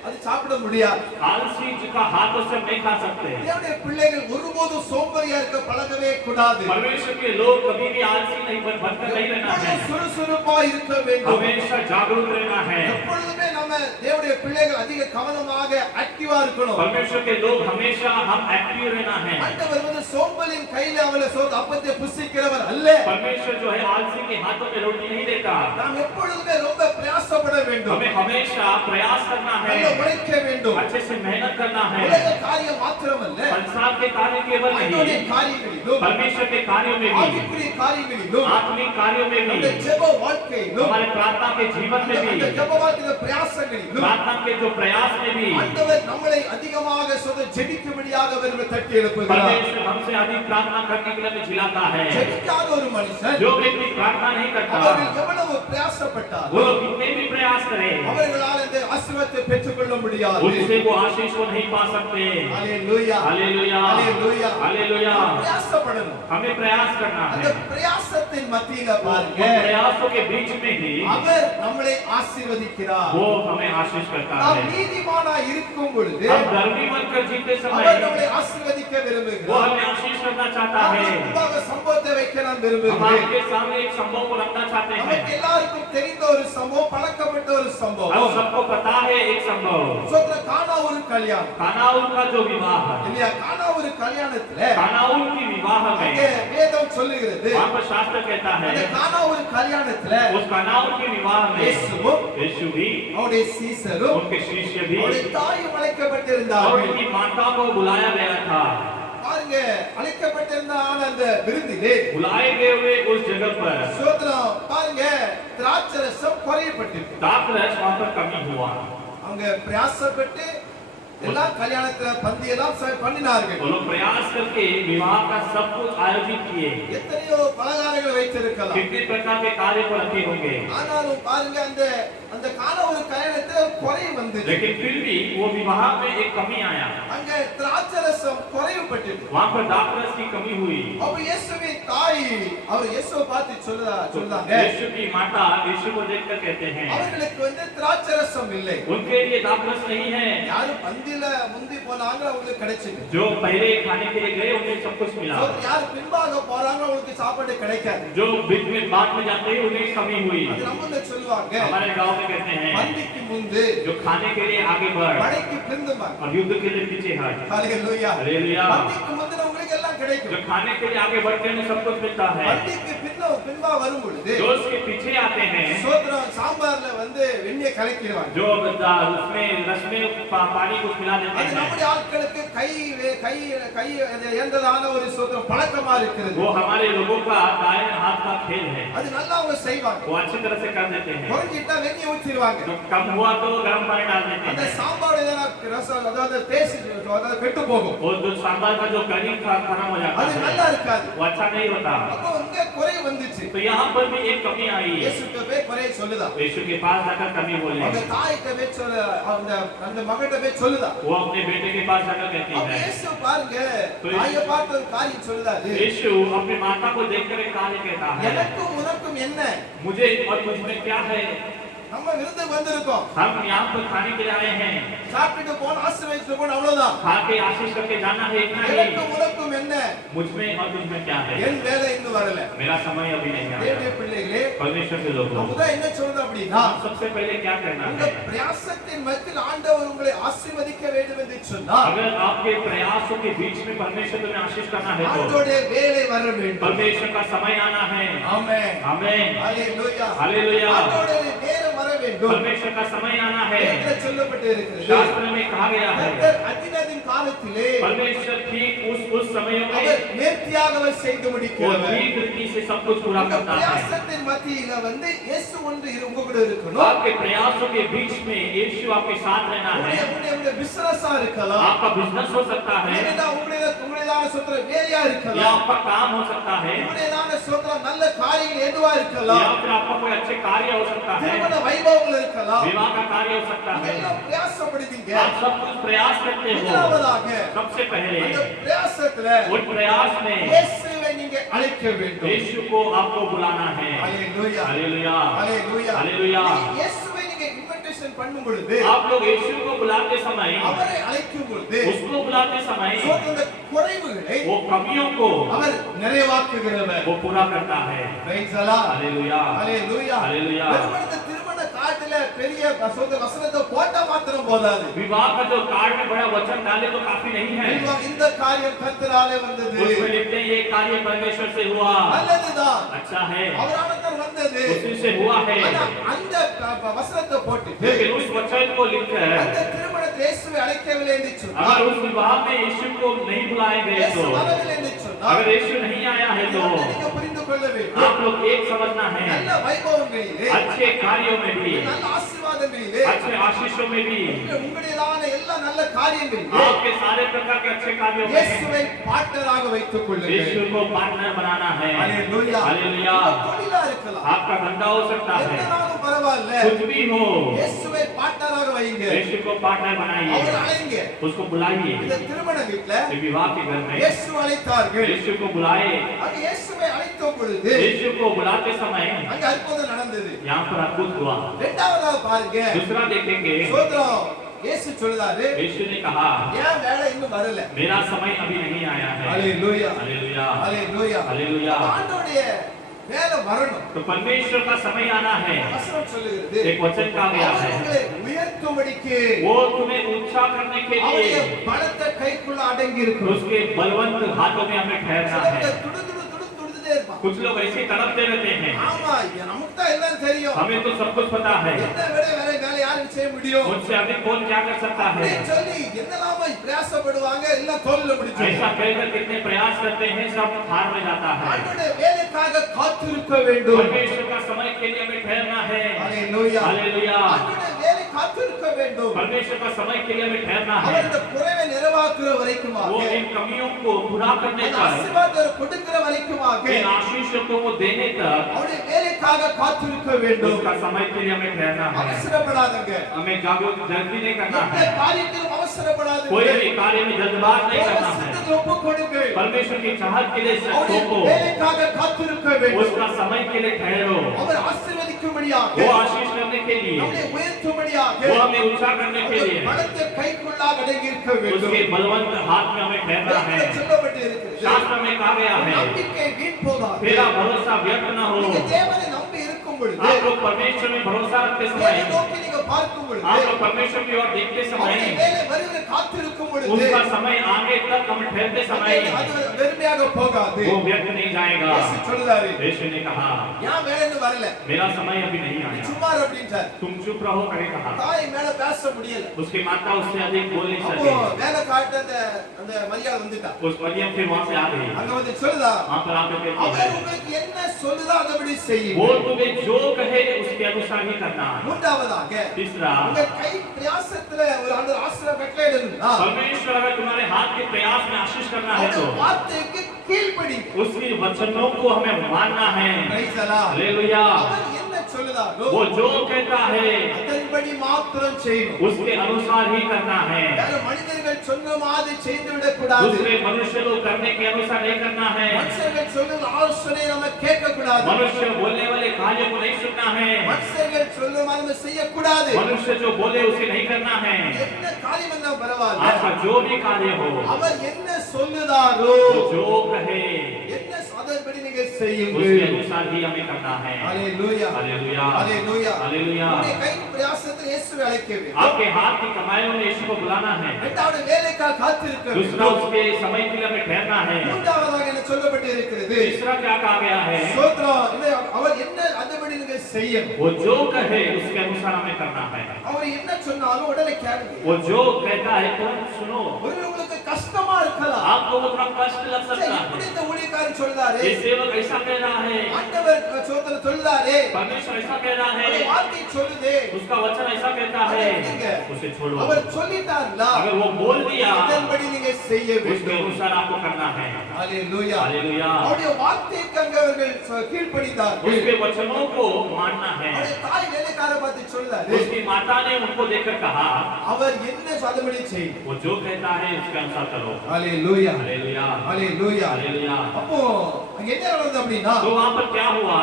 அது சாப்பிட முடியாது. आलसी जिसका हाथ उससे नहीं खा सकते। தேவனுடைய பிள்ளைகள் ஒருபோதும் சோம்பேறியா இருக்க பழகவே கூடாது. परमेश्वर के लोग कभी भी आलसी नहीं बनकर नहीं रहना है, எப்பொழுதும் சுறுசுறுப்பா இருக்க வேண்டும். हमेशा जागरूक रहना है। எப்பொழுதுமே நம்ம தேவனுடைய பிள்ளைகள் அதிக கவனமாக ஆக்டிவா இருக்கணும். परमेश्वर के लोग हमेशा हम एक्टिव रहना है। ஆண்டவர் சோம்பலின் கையில அவளை அப்பத்தை புசிக்கிறவர் அல்ல. परमेश्वर जो है आलसी के हाथों में रोटी नहीं देता। நாம் எப்பொழுதுமே ரொம்ப பிரயாசப்பட வேண்டும். हमें हमेशा प्रयास करना है, நல்ல உழைக்க வேண்டும். अच्छे से मेहनत करना है। உலக காரியம் மாத்திரமல்ல, संसार के कार्य केवल ஆண்டவருடைய नहीं, காரியங்களிலும் परमेश्वर के कार्यों में भी, ஆவிக்குரிய காரியங்களிலும் आत्मिक कार्यों में அந்த भी, ஜெப வாழ்க்கையிலும் हमारे प्रार्थना के जीवन में அந்த भी, ஜெப வாழ்க்கையின் பிரயாசங்களிலும் प्रार्थना के जो प्रयास में भी ஆண்டவர் நம்மளை அதிகமாக ஜெபிக்கும்படியாக அவர் தட்டி எழுப்புகிறார். परमेश्वर हमसे अधिक प्रार्थना करने के लिए हमें झिलाता है। ஜெபிக்காத ஒரு மனுஷன் जो व्यक्ति प्रार्थना नहीं करता, அவர்கள் எவ்வளவு பிரயாசப்பட்டாலும் वो कितने भी प्रयास करे, அவர்களால் இந்த ஆசீர்வாதத்தை பெற்றுக்கொள்ள முடியாது. उससे वो आशीष को नहीं पा सकते। ஹalleluya. Hallelujah, hallelujah. हालेलुया। பிரயாசப்படணும். हमें प्रयास करना அந்த है। பிரயாசத்தின் மத்தியில उन பாருங்க, प्रयासों के बीच में ही அவர் நம்மளை ஆசீர்வதிக்கிறார். वो हमें आशीष करता நாம் है। நீதிமானா இருக்கும் பொழுது हम धर्मी बनकर जीते அவர் समय நம்மளை ஆசீர்வதிக்க वो விரும்புகிறார். हमें आशीष करना चाहता है। நமக்கு முன்பாக சம்பவத்தை வைக்க நான் हम விரும்புகிறேன். आपके सामने एक संभव को रखना चाहते हैं। நமக்கு எல்லாருக்கும் தெரிந்த ஒரு சம்பவம், பழக்கப்பட்ட ஒரு हम சம்பவம். सबको पता है एक संभव, சோதர கானா ஒரு கல்யாணம் कानाउल का जो विवाह है, இல்லையா? கானா ஒரு கல்யாணத்துல कानाउल की विवाह அங்கே में வேதம் சொல்லுகிறது, वहाँ पर शास्त्र कहता அந்த है, கானா ஒரு கல்யாணத்துல उस कानाउल के विवाह में இயேசுவும் यीशु भी, அவருடைய சீசரும் उनके शिष्य भी அவருடைய தாயும் और அழைக்கப்பட்டிருந்தார்கள். उनकी माता को बुलाया गया था। பாருங்க, அழைக்கப்பட்டிருந்த அந்த விருந்திலே बुलाए गए हुए उस जगह पर சோதரம் பாருங்க, திராட்சரசம் குறையப்பட்டிருக்கு. दाखरस वहाँ पर कमी हुआ। அவங்க பிரயாசப்பட்டு எல்லா கல்யாணத்துல பந்தி எல்லாம் பண்ணினார்கள். वो लोग प्रयास करके विवाह का सब कुछ आयोजित किए, எத்தனையோ பலகாரங்கள் வைத்திருக்கலாம். कितने प्रकार के कार्य को रखे होंगे, ஆனாலும் பாருங்க, அந்த கால ஒரு கல்யாணத்துல குறை வந்துச்சு. लेकिन फिर भी वो विवाह में एक कमी आया। அங்க திராட்சரசம் குறைவுபட்டது. वहाँ पर दाखरस की कमी हुई। அப்ப இயேசுவின் தாய் அவர் இயேசுவை பார்த்து சொல்றாங்க, यीशु की माता यीशु को देखकर कहते हैं, அவர்களுக்கு திராட்சரசம் இல்லை. उनके लिए दाखरस नहीं है। யாரு பந்தில முந்தி போனாங்க அவங்களுக்கு கிடைச்சது. जो पहले खाने के लिए गए उन्हें सब कुछ मिला, யார் பின்பாக போறாங்க அவங்களுக்கு சாப்பாடு கிடைக்காது. जो बीच में बाद में जाते हैं उन्हें कमी हुई। அது நம்மள சொல்லுவாங்க, हमारे गांव में कहते हैं, பந்திக்கு முந்து जो खाने के लिए आगे बढ़ படைக்கு பிந்துமா. और युद्ध के लिए पीछे हट। ஹalleluya. हालेलुया। பந்திக்கு முந்து உங்களுக்கு எல்லாம் जो கிடைக்கும். खाने के लिए आगे बढ़ते हैं सब कुछ मिलता है। பந்திக்கு பின்பா வரும் பொழுது जो उसके पीछे आते हैं, சோதரம் சாம்பார்ல வெண்ணெய் கலக்கிடுவாங்க. जो उसमें रस में पानी को खिला देते அது हैं, நம்முடைய ஆட்களுக்கு கை ஏந்ததான ஒரு சோதரம் பழக்கமா இருக்கிறது. वो हमारे लोगों का दाएं हाथ का खेल है। அது நல்லா அவங்க செய்வாங்க. वो अच्छी तरह से कर देते हैं। குறைஞ்சிட்டா வெண்ணெய் ஊத்திடுவாங்க. जो कम हुआ तो गर्म पानी डाल देते அந்த हैं। சாம்பார் ரசம் அதாவது டேஸ்ட் அதாவது கெட்டு போகும். और जो सांभर का जो करी खराब हो जाता அது है, நல்லா இருக்காது. वो अच्छा नहीं होता। அப்போ இங்க குறை வந்துச்சு. तो यहाँ पर भी एक कमी आई है। இயேசுட்ட போய் குறை சொல்லுதா. यीशु के पास जाकर कमी बोले, அவங்க தாயிட்ட போய் அந்த மகட்ட போய் சொல்லுதா. वो अपने बेटे के पास जाकर कहती அப்ப है। இயேசு பாருங்க, तो தாயை பார்த்து ஒரு காரியம் சொல்லுதாரு, यीशु अपनी माता को देखकर एक कार्य कहता है, எனக்கும் உனக்கும் என்ன? मुझे और तुझ में क्या है? நம்ம விருந்து வந்திருக்கோம், हम यहाँ पर खाने के लिए आए हैं, சாப்பிட்டு போன ஆசீர்வதிச்சு போன அவ்வளவுதான். खा के आशीष करके जाना है, इतना ही। எனக்கும் உனக்கும் என்ன? मुझ में और तुझ में क्या है? என் வேலை இன்னும் வரல. मेरा समय अभी नहीं आया। தேவனுடைய பிள்ளைகளே, परमेश्वर के लोगों, முதல்ல என்ன சொல்றது அப்படின்னா, सबसे पहले क्या करना உங்க है? பிரயாசத்தின் மத்தியில் ஆண்டவர் உங்களை ஆசீர்வதிக்க வேண்டும் என்று சொன்னால் अगर आपके प्रयासों के बीच में परमेश्वर तुम्हें आशीष करना है तो ஆண்டவருடைய வேலை வர வேண்டும். परमेश्वर का समय आना है। ஆமென். आमेन। ஹalleluya. हालेलुया। ஆண்டவருடைய நேரம் வர வேண்டும். परमेश्वर का समय आना है. வேதத்தில் சொல்லப்பட்டு இருக்கிறது. शास्त्र में कहा गया है. கர்த்தர் அதினதின் காலத்திலே परमेश्वर ठीक उस समयों में அவர் நேர்த்தியாக அவர் செய்து वो முடிக்கிறவர். ठीक रीति से सब कुछ पूरा உங்க करता है. பிரயாசத்தின் மத்தியில வந்து இயேசு ஒன்று உங்க கூட இருக்கணும். आपके प्रयासों के बीच में यीशु आपके साथ रहना है. உங்களுடைய பிசினஸா இருக்கலாம். आपका बिजनेस हो सकता है உங்களுடையதான சொந்த வேலையா या இருக்கலாம். आपका काम हो सकता है உங்களுடையதான சொந்த நல்ல காரியங்கள் எதுவா இருக்கலாம். या फिर आपका कोई अच्छे कार्य हो सकता है. திருமண வைபவங்கள் இருக்கலாம். विवाह का कार्य हो सकता है. எல்லாம் பிரயாசப்படுவீங்க. आप सब कुछ प्रयास करते हो. முதலாவதாக सबसे पहले அந்த பிரயாசத்துல उस प्रयास में இயேசுவை நீங்க அழைக்க வேண்டும். यीशु को आपको बुलाना है. ஹalleluya हालेलुया ஹalleluya हालेलुया. இயேசுவை நீங்க இன்விடேஷன் பண்ணும் பொழுது आप लोग यीशु को बुलाते समय அவரை அழைக்கும் பொழுது उसको बुलाते समय அந்த குறைவுகளை वो कमियों को அவர் நிறைவாக்குகிறவர். वो पूरा करता है. Praise the Lord. हालेलुया ஹalleluya हालेलुया. வெறுமனே திருமண கார்டுல பெரிய சொந்த வசனத்தை போட்டா மாத்திரம் போதாது. विवाह का जो कार्ड में बड़ा वचन डाले तो काफी नहीं है. இந்த காரியம் கர்த்தராலே வந்தது. उसमें लिखते हैं ये कार्य परमेश्वर से हुआ. நல்லதுதான். अच्छा है. அவரால் வந்தது. उसी से हुआ है. அந்த வசனத்தை போட்டு लेकिन उस वचन को लिखकर அந்த திருமணத்தை இயேசுவை அழைக்கவில்லை என்று சொன்னார். अगर उस विवाह में यीशु को नहीं बुलाए गए இயேசு तो வரவில்லை என்று சொன்னார். अगर यीशु नहीं आया है तो நீங்க புரிந்து கொள்ள வேண்டும். आप लोग एक समझना है. நல்ல வைபவங்களிலே अच्छे कार्यों में भी நல்ல ஆசீர்வாதங்களிலே अच्छे आशीषों में भी உங்களுடையதான எல்லா நல்ல காரியங்களிலே आपके सारे प्रकार के अच्छे कार्यों में இயேசுவை பார்ட்னராக வைத்துக் கொள்ளுங்கள். यीशु को पार्टनर बनाना है. ஹalleluya हालेलुया. தொழிலா இருக்கலாம். आपका धंधा हो सकता है. என்னாலும் பரவாயில்லை. कुछ भी हो இயேசுவை பார்ட்னராக வைங்க. यीशु को पार्टनर அவர் बनाइए. அழைங்க. उसको बुलाइए. இந்த திருமண வீட்ல इस विवाह के घर में இயேசு அழைத்தார்கள். यीशु को बुलाए. அங்க இயேசுவை அழைத்த பொழுது यीशु को बुलाते समय அங்க அற்புதம் நடந்தது. यहाँ पर अद्भुत हुआ. இரண்டாவதாக பாருங்க. दूसरा देखेंगे. சோதரம் இயேசு சொல்றாரு यीशु ने कहा ஏன் வேலை இன்னும் வரல. मेरा समय अभी नहीं आया है. ஹalleluya हालेलुया ஹalleluya हालेलुया. ஆண்டவருடைய வேலை வரணும். तो परमेश्वर का समय आना है. வசனம் சொல்லுகிறது एक वचन कहा गया அவர் है உங்களை உயர்த்தும்படிக்கு वो तुम्हें ऊंचा करने के அவருடைய लिए பலத்த கைக்குள்ள அடங்கி இருக்கணும். उसके बलवंत हाथों में हमें ठहरना है. துடுதுடுதுடுதுடுதுட்டே இருப்பான். कुछ लोग ऐसे ही तड़पते रहते हैं. ஆமா நமக்கு தான் எல்லாம் தெரியும். हमें तो सब कुछ पता है. என்ன விட வேலை யாருக்கு செய்ய முடியும். मुझसे अधिक कौन क्या कर सकता है. அப்படின்னு சொல்லி என்னெல்லாம பிரயாசப்படுவாங்க எல்லாம் தோல்ல முடிச்சு. ऐसा कहकर कितने प्रयास करते हैं सब हार में जाता है. ஆண்டவருடைய வேலைக்காக காத்திருக்க வேண்டும். परमेश्वर का समय के लिए हमें ठहरना है. ஹalleluya हालेलुया. ஆண்டவருடைய வேலை காத்திருக்க வேண்டும். परमेश्वर का समय के लिए हमें ठहरना है. அவர் இந்த குறைவை நிறைவாக்குற வரைக்குமாக वो इन कमियों को पूरा करने அந்த तक ஆசீர்வாதத்தை கொடுக்கிற வரைக்குமாக इन आशीषों को वो देने तक அவருடைய வேலைக்காக காத்திருக்க வேண்டும். उसका समय के लिए हमें ठहरना है. அவசரப்படாதங்க. हमें जागरूक जल्दी नहीं करना எந்த है. காரியத்திலும் அவசரப்படாதங்க. कोई भी कार्य में जल्दबाज नहीं करना है. சித்தத்தை ஒப்புக் கொடுங்கள். परमेश्वर की चाहत के लिए அவருடைய सौंपो. வேலைக்காக காத்திருக்க வேண்டும். उसका समय के लिए ठहरो. அவர் ஆசீர்வதிக்கும்படியாக वो आशीष करने के लिए நம்மை உயர்த்தும்படியாக वो हमें ऊंचा करने के लिए பலத்த கைக்குள்ளாக அடங்கி இருக்க வேண்டும். उसके बलवंत हाथ में हमें ठहरना है. சொல்லப்பட்டு இருக்கிறது. शास्त्र में कहा गया है நம்பிக்கை வீண் போகாது. मेरा भरोसा व्यर्थ न हो. நீங்க தேவனை நம்பி இருக்கும் பொழுது आप लोग परमेश्वर में भरोसा रखते தேவனை समय நோக்கி நீங்க பார்க்கும் பொழுது आप लोग परमेश्वर की ओर देखते समय அவருடைய வேலை வருகிற காத்திருக்கும் பொழுது उसका समय आगे तक हम ठहरते समय அது வெறுமையாக போகாது. वो व्यर्थ नहीं जाएगा. இயேசு சொல்றாரு यीशु ने कहा ஏன் வேலைன்னு வரல. मेरा समय अभी नहीं आया. சும்மா அப்படின்றார். तुम चुप रहो करे कहा. தாய் மேல பேச முடியல. उसकी माता उससे अधिक बोल नहीं அப்போ सके. வேலை காட்ட அந்த மரியாதை வந்துட்டா. उस मरियम फिर वहां से आ गई. அங்க வந்து சொல்லுதா वहां पर आकर कहती அவர் है உங்களுக்கு என்ன சொல்லுதோ அதபடி செய்யுங்க. वो तुम्हें जो कहे उसके अनुसार ही करना है. மூன்றாவதாக तीसरा உங்க கை பிரயாசத்துல ஒரு ஆண்டு ஆசீர்வாத கட்டளையிடுனா परमेश्वर अगर तुम्हारे हाथ के प्रयास में आशीष करना है तो அவருடைய வார்த்தைக்கு கீழ்ப்படிங்க. उसकी वचनों को हमें मानना है. Praise the Lord. हालेलुया. அவர் என்ன சொல்லுதாரோ वो जो कहता है அதன்படி மாத்திரம் செய்யணும். उसके अनुसार ही करना है. வேற மனிதர்கள் சொன்ன மாதிரி செய்து விடக் கூடாது. दूसरे मनुष्य लोग करने के अनुसार नहीं करना है. மனுஷர்கள் சொல்லும் ஆலோசனை நம்ம கேட்க கூடாது. मनुष्य बोलने वाले कार्य को नहीं सुनना है. மனுஷர்கள் சொல்லும் மாதிரி நம்ம செய்ய கூடாது. मनुष्य जो बोले उसे नहीं करना है. என்ன காரியம் என்ன பரவாயில்லை. आपका जो भी कार्य हो அவர் என்ன சொல்லுதாரோ वो जो कहे என்ன அதன்படி நீங்க செய்யுங்க. उसके अनुसार ही हमें करना है. ஹalleluya हालेलुया ஹalleluya हालेलुया. உங்களுடைய கை பிரயாசத்தில் இயேசுவை அழைக்க வேண்டும். आपके हाथ की कमाई में यीशु को बुलाना है. இரண்டாவது வேலைக்காக காத்திருக்க दूसरा வேண்டும். उसके समय के लिए हमें ठहरना है. மூன்றாவதாக என்ன சொல்லப்பட்டு இருக்கிறது. तीसरा क्या कहा गया है ஸ்தோத்திரம். அவர் என்ன அதன்படி நீங்க செய்யணும். वो जो कहे उसके अनुसार हमें करना है। அவர் என்ன சொன்னாலும் உடனே கேளுங்க. वो जो कहता है तुरंत सुनो। ஒருவேளை உங்களுக்கு கஷ்டமா இருக்கலாம். आपको वो थोड़ा कष्ट लग सकता இப்படி है। இந்த ஊழியக்காரர் சொல்றாரு. ये सेवक ऐसा कह रहा है, ஆண்டவர் சோதனை சொல்றாரு. परमेश्वर ऐसा कह रहा அந்த है, வார்த்தை சொல்லுதே. उसका वचन ऐसा कहता है, उसे छोड़ो। அவர் சொல்லிட்டார்ல. अगर वो बोल दिया, அதன்படி நீங்க செய்ய उसके வேண்டும். अनुसार आपको करना है। ஹalleluya. हालेलुया। அவருடைய வார்த்தைக்கு அங்க அவர்கள் கீழ்ப்படிந்தார்கள். उसके वचनों को मानना है। அவருடைய தாய் வேலைக்கார பார்த்து சொல்றாரு. उसकी माता ने उनको देखकर कहा, அவர் என்ன சொல்லும்படி செய். वो जो कहता है उसके अनुसार करो। ஹalleluya. हालेलुया। ஹalleluya. हालेलुया। அப்போ அங்க என்ன நடந்தது அப்படினா तो वहां पर क्या हुआ?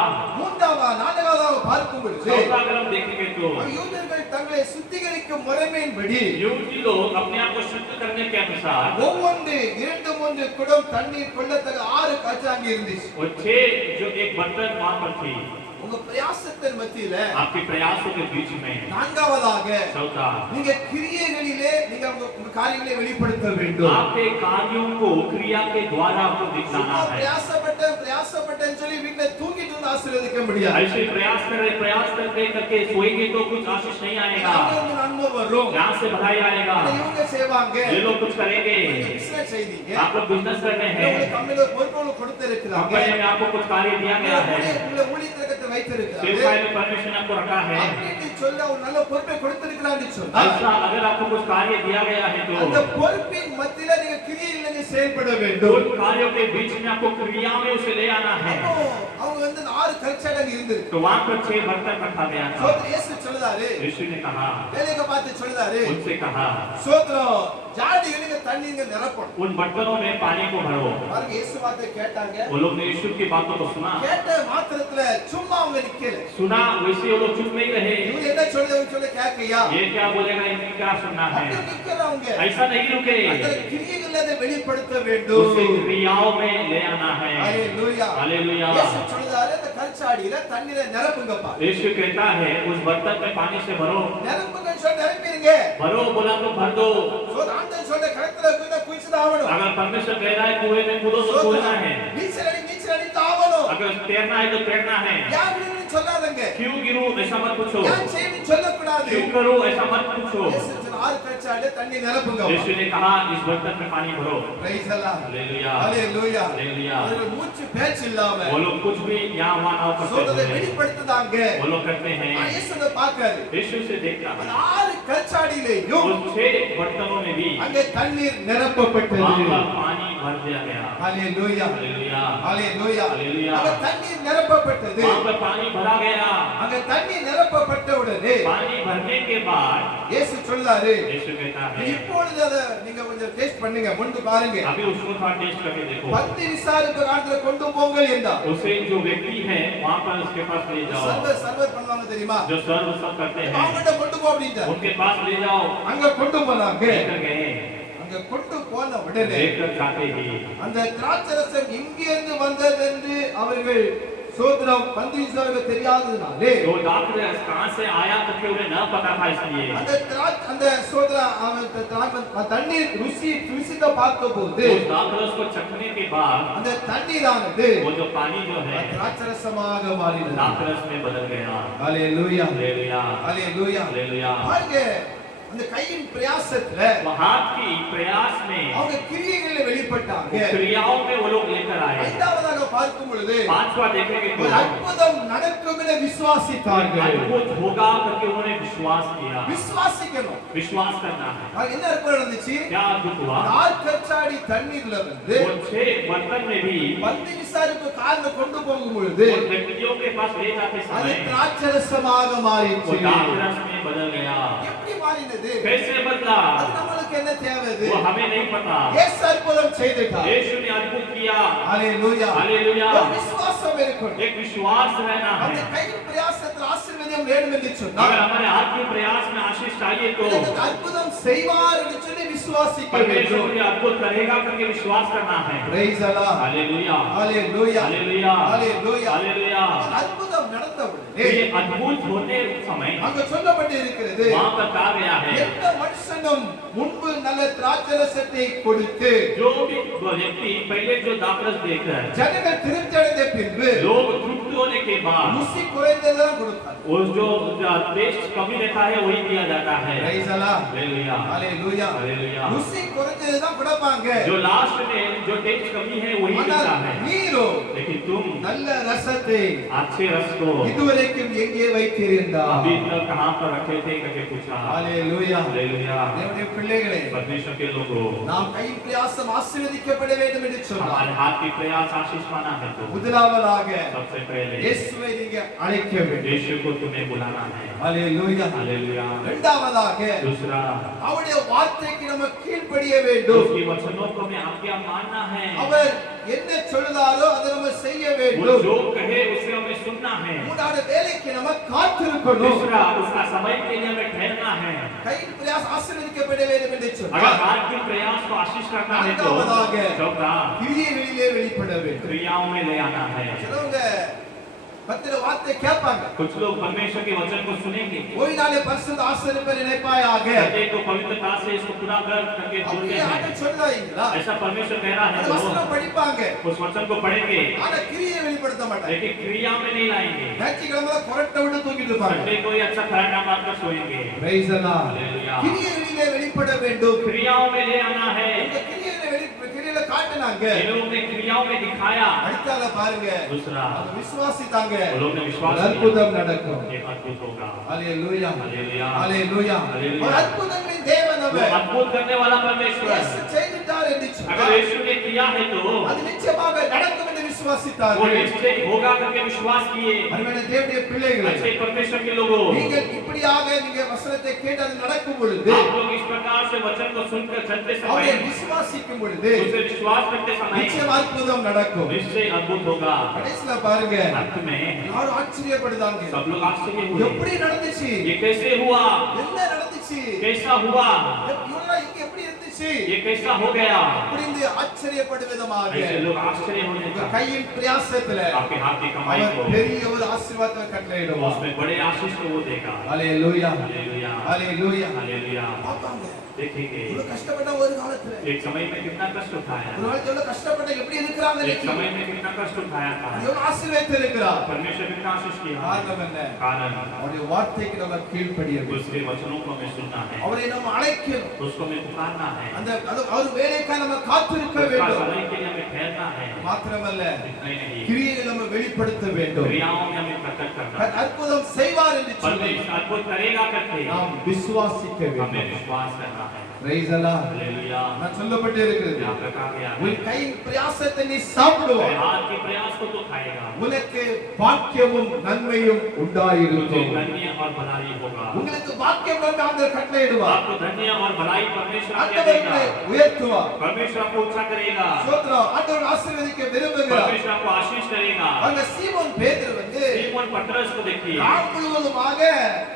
நான்காவதாக பார்க்கும் பொழுது चौथा अगर हम देखेंगे तो யூதர்கள் தங்களை சுத்திகரிக்கும் முறைமையின்படி यहूदी लोग अपने आप को शुद्ध करने के अनुसार ஒவ்வொன்று 2-3 குடம் தண்ணீர் கொள்ளத்தக்க 6 கச்சாங்கி இருந்துச்சு. वो 6 जो एक बर्तन वहां पर थी, உங்க பிரயாசத்தின் மத்தியில आपके प्रयासों के बीच में। நான்காவதாக चौथा, நீங்க கிரியைகளிலே நீங்க உங்க காரியங்களை வெளிப்படுத்த வேண்டும். आपके कार्यों को क्रिया के द्वारा आपको दिखाना சும்மா है। பிரயாசப்பட்டேன்னு சொல்லி வீட்ல தூங்கிட்டு இருந்து ஆசீர்வதிக்க முடியாது. ऐसे प्रयास करके सोएंगे तो कुछ आशीष नहीं आएगा। அங்க இருந்து நன்மை வரும். यहाँ से भलाई आएगा। இவங்க செய்வாங்க. ये लोग कुछ करेंगे। பிசினஸ் செய்தீங்க. आप लोग बिजनेस कर रहे हैं, உங்களுக்கு கம்பெனில பொறுப்புகள் கொடுத்திருக்கிறாங்க. कंपनी में आपको कुछ कार्य दिया गया है, உங்களை ஊழியத்திற்கு வைத்திருக்கிறாங்க. सेवकाई में परमेश्वर ने आपको रखा है। அப்படின்னு சொல்ல ஒரு நல்ல பொறுப்பை கொடுத்திருக்கிறான்னு சொன்னா ऐसा अगर आपको कुछ कार्य दिया गया है அந்த तो பொறுப்பின் மத்தியில நீங்க கிரியையில் நீங்க செயல்பட வேண்டும். उन कार्यों के बीच में आपको क्रिया में उसे ले आना है। அப்போ அவங்க வந்து 6 கல்ச்சடங்கு இருந்தது. तो वहां पर 6 बर्तन रखा गया था। சோதர இயேசு சொல்றாரு. यीशु ने कहा, வேலையை பார்த்து சொல்றாரு. उनसे कहा, சோதரம் ஜாடிகளுக்கு தண்ணீங்க நிரப்பணும். उन बर्तनों में पानी को भरो। பாருங்க இயேசு வார்த்தை கேட்டாங்க. वो लोग ने यीशु की बातों को सुना। கேட்ட மாத்திரத்துல சும்மா அவங்க நிக்கல. सुना वैसे वो लोग चुप नहीं रहे। இவங்க என்ன சொல்ல கேக்கையா? ये क्या बोलेगा, इनकी क्या सुनना है। அப்படி நிக்கறவங்க ऐसा नहीं रुके, அந்த கிரியைகளை அதை வெளிப்படுத்த வேண்டும். उसे क्रियाओं में ले आना है। ஹalleluya. हालेलुया। இயேசு சொல்றாரு அந்த கல்சாடியில தண்ணீரை நிரப்புங்கப்பா. यीशु कहता है उस बर्तन में पानी से भरो। நிரப்புங்கன்னு சொல்லி நிரப்பிடுங்க. भरो बोला तो भर दो। ஆண்டவர் சொல்ற கணத்துல குதினா குதிச்சுதான் ஆகணும். अगर परमेश्वर कह रहा है कुएं में कूदो तो कूदना है। நீச்சல் அடி தாவணும். अगर तैरना है तो तैरना है। யார் விடுன்னு சொல்லாதங்க. क्यों गिरूं ऐसा मत पूछो, யார் செய்யணும் சொல்லக்கூடாது. क्यों करूं ऐसा मत पूछो। இயேசு சொன்ன 6 கல்சாடியில தண்ணி நிரப்புங்க. यीशु ने कहा इस बर्तन में पानी भरो। பிரைஸ் அல்லாஹ். हालेलुया। ஹalleluya. हालेलुया। அவர்கள் மூச்சு பேச்சு இல்லாம वो लोग कुछ भी यहाँ वहाँ ना करते சோதனை हैं, வெளிப்படுத்துதாங்க. वो लोग करते हैं। இயேசுவை பார்க்காரு. यीशु से देखता அந்த है 6 கல்சாடியிலையும் उन 6 बर्तनों में भी அங்கே தண்ணீர் நிரப்பப்பட்டது. वहाँ पर पानी भर दिया गया। ஹalleluya. हालेलुया। ஹalleluya. हालेलुया। அங்க தண்ணீர் நிரப்பப்பட்டது. वहाँ पर पानी भरा गया। அங்க தண்ணீர் நிரப்பப்பட்ட உடனே पानी भरने के बाद இயேசு சொல்றாரு, यीशु कहता है இப்பொழுது அத நீங்க கொஞ்சம் டேஸ்ட் பண்ணுங்க, முண்டு பாருங்க. अभी उसको थोड़ा टेस्ट करके देखो। பந்தி விசாரிப்பு காலத்துல கொண்டு போங்கள் என்றார். उसे जो व्यक्ति है वहाँ पर उसके पास ले जाओ, சர்வர் பண்ணுவாங்க தெரியுமா? जो सर्व सब करते हैं அவங்கள்ட்ட கொண்டு போ அப்படின்றார். उनके पास ले जाओ। அங்க கொண்டு போனாங்க. लेकर गए, அங்க கொண்டு போன உடனே लेकर जाते ही அந்த திராட்சரசம் எங்கிருந்து வந்தது என்று அவர்கள் சோதரம் பந்தி விசாரிப்பு தெரியாததுனாலே जो डॉक्टर कहाँ से आया करके उन्हें न पता था, इसलिए அந்த சோதர தண்ணீர் ருசிக்க பார்த்தபோது उस डॉक्टर को चखने के बाद அந்த தண்ணீரானது वो जो पानी जो है திராட்சரசமாக மாறினது. डॉक्टर में बदल गया। ஹalleluya. हालेलुया। ஹalleluya. हालेलुया। பாருங்க அந்த கையின் பிரயாசத்துல वो हाथ की प्रयास में அவங்க கிரியைகளை வெளிப்பட்டாங்க. क्रियाओं में वो लोग लेकर आए। ஐந்தாவதாக பார்க்கும் பொழுது पांचवा देखेंगे तो ஒரு அற்புதம் நடக்கும் என விசுவாசித்தார்கள். अद्भुत होगा करके उन्होंने विश्वास किया। விசுவாசிக்கணும். विश्वास करना है। அது என்ன அற்புதம் நடந்துச்சு? क्या अद्भुत हुआ? 6 கற்சாடி தண்ணீர்ல வந்து वो 6 बर्तन में भी பந்தி விசாரிப்பு கார்ல கொண்டு போகும் பொழுது उन व्यक्तियों के पास ले जाते அது समय திராட்சரசமாக वो மாறிச்சு. दाखरस में बदल गया। எப்படி மாறினது? कैसे बदला அது நம்மளுக்கு என்ன தேவை? वो हमें नहीं पता। இயேசு அற்புதம் செய்துட்டார். यीशु ने अद्भुत किया। ஹalleluya. हालेलुया। ஒரு விசுவாசம் இருக்கணும். एक विश्वास रहना அந்த है। கையின் பிரயாசத்தில் ஆசீர்வாதம் வேணும் என்று अगर சொன்னால் हमारे हाथ के प्रयास में आशीष चाहिए तो எனக்கு அற்புதம் செய்வார் என்று சொல்லி விசுவாசிக்க परमेश्वर வேண்டும். मुझे अद्भुत करेगा करके विश्वास करना है। Praise the Lord. हालेलुया। ஹalleluya. हालेलुया। ஹalleluya. हालेलुया। அற்புதம் நடந்த உடனே ये अद्भुत होते समय அங்க சொல்லப்பட்டு இருக்கிறது, वहाँ पर कहा गया है எந்த மனுஷனும் முன்பு நல்ல திராட்சரசத்தை கொடுத்து जो भी व्यक्ति पहले जो दाखरस देकर ஜனங்கள் திருப்தி அடைந்த பின்பு பின்பு लोग तृप्त होने के बाद ருசி குறைந்ததான் கொடுப்பார். वो जो टेस्ट कमी रहता है वही दिया जाता है। Praise the Lord. Hallelujah Hallelujah. Hallelujah. ருசி குறைஞ்சதுதான் கொடுப்பாங்க. जो लास्ट में जो टेस्ट कमी है वही देता ஆனால் है। நீரோ लेकिन तुम நல்ல ரசத்தை अच्छे रस को இதுவரைக்கும் எங்கே வைத்திருந்தார்? अभी तक कहाँ पर रखे थे करके पूछा। Hallelujah. हालेलुया। தேவனுடைய பிள்ளைகளே, परमेश्वर के लोगों நாம் கை பிரயாசம் ஆசீர்வதிக்கப்பட வேண்டும் என்று சொன்னார். हमारे हाथ की प्रयास आशीष माना है तो முதலாவதாக सबसे पहले இயேசுவை நீங்க அழைக்க வேண்டும். यीशु को तुम्हें बुलाना है। Hallelujah. हालेलुया। இரண்டாவதாக दूसरा அவருடைய வார்த்தைக்கு நம்ம கீழ்ப்படிய வேண்டும். उसकी वचनों को हमें आज्ञा मानना है। அவர் என்ன சொல்றாரோ அதை நம்ம செய்ய वो வேண்டும். जो कहे उसे हमें सुनना है। மூன்றாவது வேலைக்கு நம்ம காத்திருக்கணும். तीसरा उसका समय के लिए हमें ठहरना है। கையின் பிரயாசம் ஆசீர்வதிக்கப்பட வேண்டும் என்று अगर சொன்னார். हाथ के प्रयास को आशीष करना है तो நான்காவதாக चौथा கிரியைகளிலே வெளிப்பட வேண்டும். क्रियाओं में ले आना है। சிலவங்க பத்திர வார்த்தை கேட்பாங்க. कुछ लोग परमेश्वर के वचन को सुनेंगे, ஓய்நாளே பரிசுத்த ஆசீர்வாதம் நினைப்பாயாக. संडे को पवित्रता से इसको पूरा कर करके बोलते அப்படியே हैं। ஆண்டு சொல்றாங்களா? ऐसा परमेश्वर कह रहा है அந்த तो வசனம் படிப்பாங்க. उस वचन को पढ़ेंगे ஆனா கிரியை வெளிப்படுத்த மாட்டாங்க. लेकिन क्रिया में नहीं लाएंगे। ஞாயிற்றுக்கிழமை கொரட்டை விட்டு தூங்கிட்டு இருப்பாங்க. संडे को ही अच्छा खराटा मार कर सोएंगे। Praise the Lord. हालेलुया। கிரியைகளிலே வெளிப்பட வேண்டும். क्रियाओं में ले आना है। இந்த கிரியையில காட்டினாங்க. इन लोगों ने क्रियाओं में दिखाया। அடுத்தால பாருங்க. दूसरा அவங்க விசுவாசித்தாங்க. वो लोग ने विश्वास ஒரு அற்புதம் நடக்கும். किया, एक अद्भुत होगा। ஹalleluya. हालेलुया। ஹalleluya. हालेलुया। ஒரு அற்புதங்களின் தேவன் वो அவர். अद्भुत करने वाला परमेश्वर இயேசு செய்தார் என்று अगर சொன்னார். यीशु ने किया है तो அது நிச்சயமாக நடக்கும் என்று वो விசுவாசித்தார்கள். निश्चय होगा करके विश्वास किए। அருமையான தேவனுடைய பிள்ளைகளே, अच्छे परमेश्वर के लोगों, நீங்கள் இப்படியாக நீங்க வசனத்தை கேட்டு அது நடக்கும் பொழுது, आप लोग इस प्रकार से वचन को सुनकर चलते அவரை समय விசுவாசிக்கும் பொழுது उसे विश्वास करते समय நிச்சயம் அற்புதம் நடக்கும். निश्चय अद्भुत होगा। கடைசில பாருங்க, अंत में யாரும் ஆச்சரியப்படுதாங்க. सब लोग आश्चर्य हुए, எப்படி நடந்துச்சு? ये कैसे हुआ, என்ன நடந்துச்சு? कैसा हुआ, இவரெல்லாம் இங்க எப்படி இருந்துச்சு? ये कैसा हो गया। அப்படின்னு ஆச்சரியப்படும் விதமாக ऐसे लोग आश्चर्य होने உங்க का கையின் பிரயாசத்துல आपके हाथ की कमाई அவர் को பெரிய ஒரு ஆசீர்வாதத்தை கட்டளையிடுவார். उसमें बड़े आशीष को वो देगा। ஹalleluya. हालेलुया ஹalleluya. हालेलुया। பாப்பாங்க. देखेंगे இவ்வளவு கஷ்டப்பட்ட ஒரு காலத்துல एक समय में कितना कष्ट उठाया, ஒரு நாள் எவ்வளவு கஷ்டப்பட்ட எப்படி இருக்கிறாங்க एक समय में कितना कष्ट उठाया था, எவ்வளவு ஆசீர்வாதத்தை இருக்கிறார். परमेश्वर कितना आशीष किया। காரணம் என்ன? कारण அவருடைய வார்த்தைக்கு நம்ம கீழ்ப்படிய வேண்டும். उसके वचनों को हमें सुनना है, அவரை நம்ம அழைக்கணும். उसको हमें पुकारना है, அந்த அவர் வேலைக்காக நம்ம காத்திருக்க उसका வேண்டும். समय के लिए हमें ठहरना है। மாத்திரமல்ல, इतना ही नहीं, கிரியைகளை நம்ம வெளிப்படுத்த வேண்டும். क्रियाओं में हमें प्रकट करना है। அற்புதம் செய்வார் என்று சொல்லி परमेश्वर अद्भुत करेगा करके நாம் விசுவாசிக்க हमें வேண்டும். विश्वास करना है। Praise the Lord. हालेलुया। நான் சொல்லப்பட்டு இருக்கிறது, यहाँ पर कहा गया है, உன் கையின் பிரயாசத்தை நீ तेरे சாப்பிடுவாய், हाथ के प्रयास को तो खाएगा, உனக்கு பாக்கியமும் நன்மையும் तुझे உண்டாயிருக்கும். धन्य और भलाई होगा। உங்களுக்கு பாக்கியம் வந்து ஆண்டவர் கட்டளையிடுவார். आपको धन्य और भलाई परमेश्वर आज्ञा ஆண்டவர் देगा। உங்களை உயர்த்துவார். परमेश्वर आपको ऊंचा करेगा, ஸ்தோத்திரம். ஆண்டவர் ஆசீர்வதிக்க விரும்புகிறார். परमेश्वर आपको आशीष करेगा। அங்க சீமோன் பேதுரு வந்து सीमोन पतरस को देखिए, ராத் முழுவதுமாக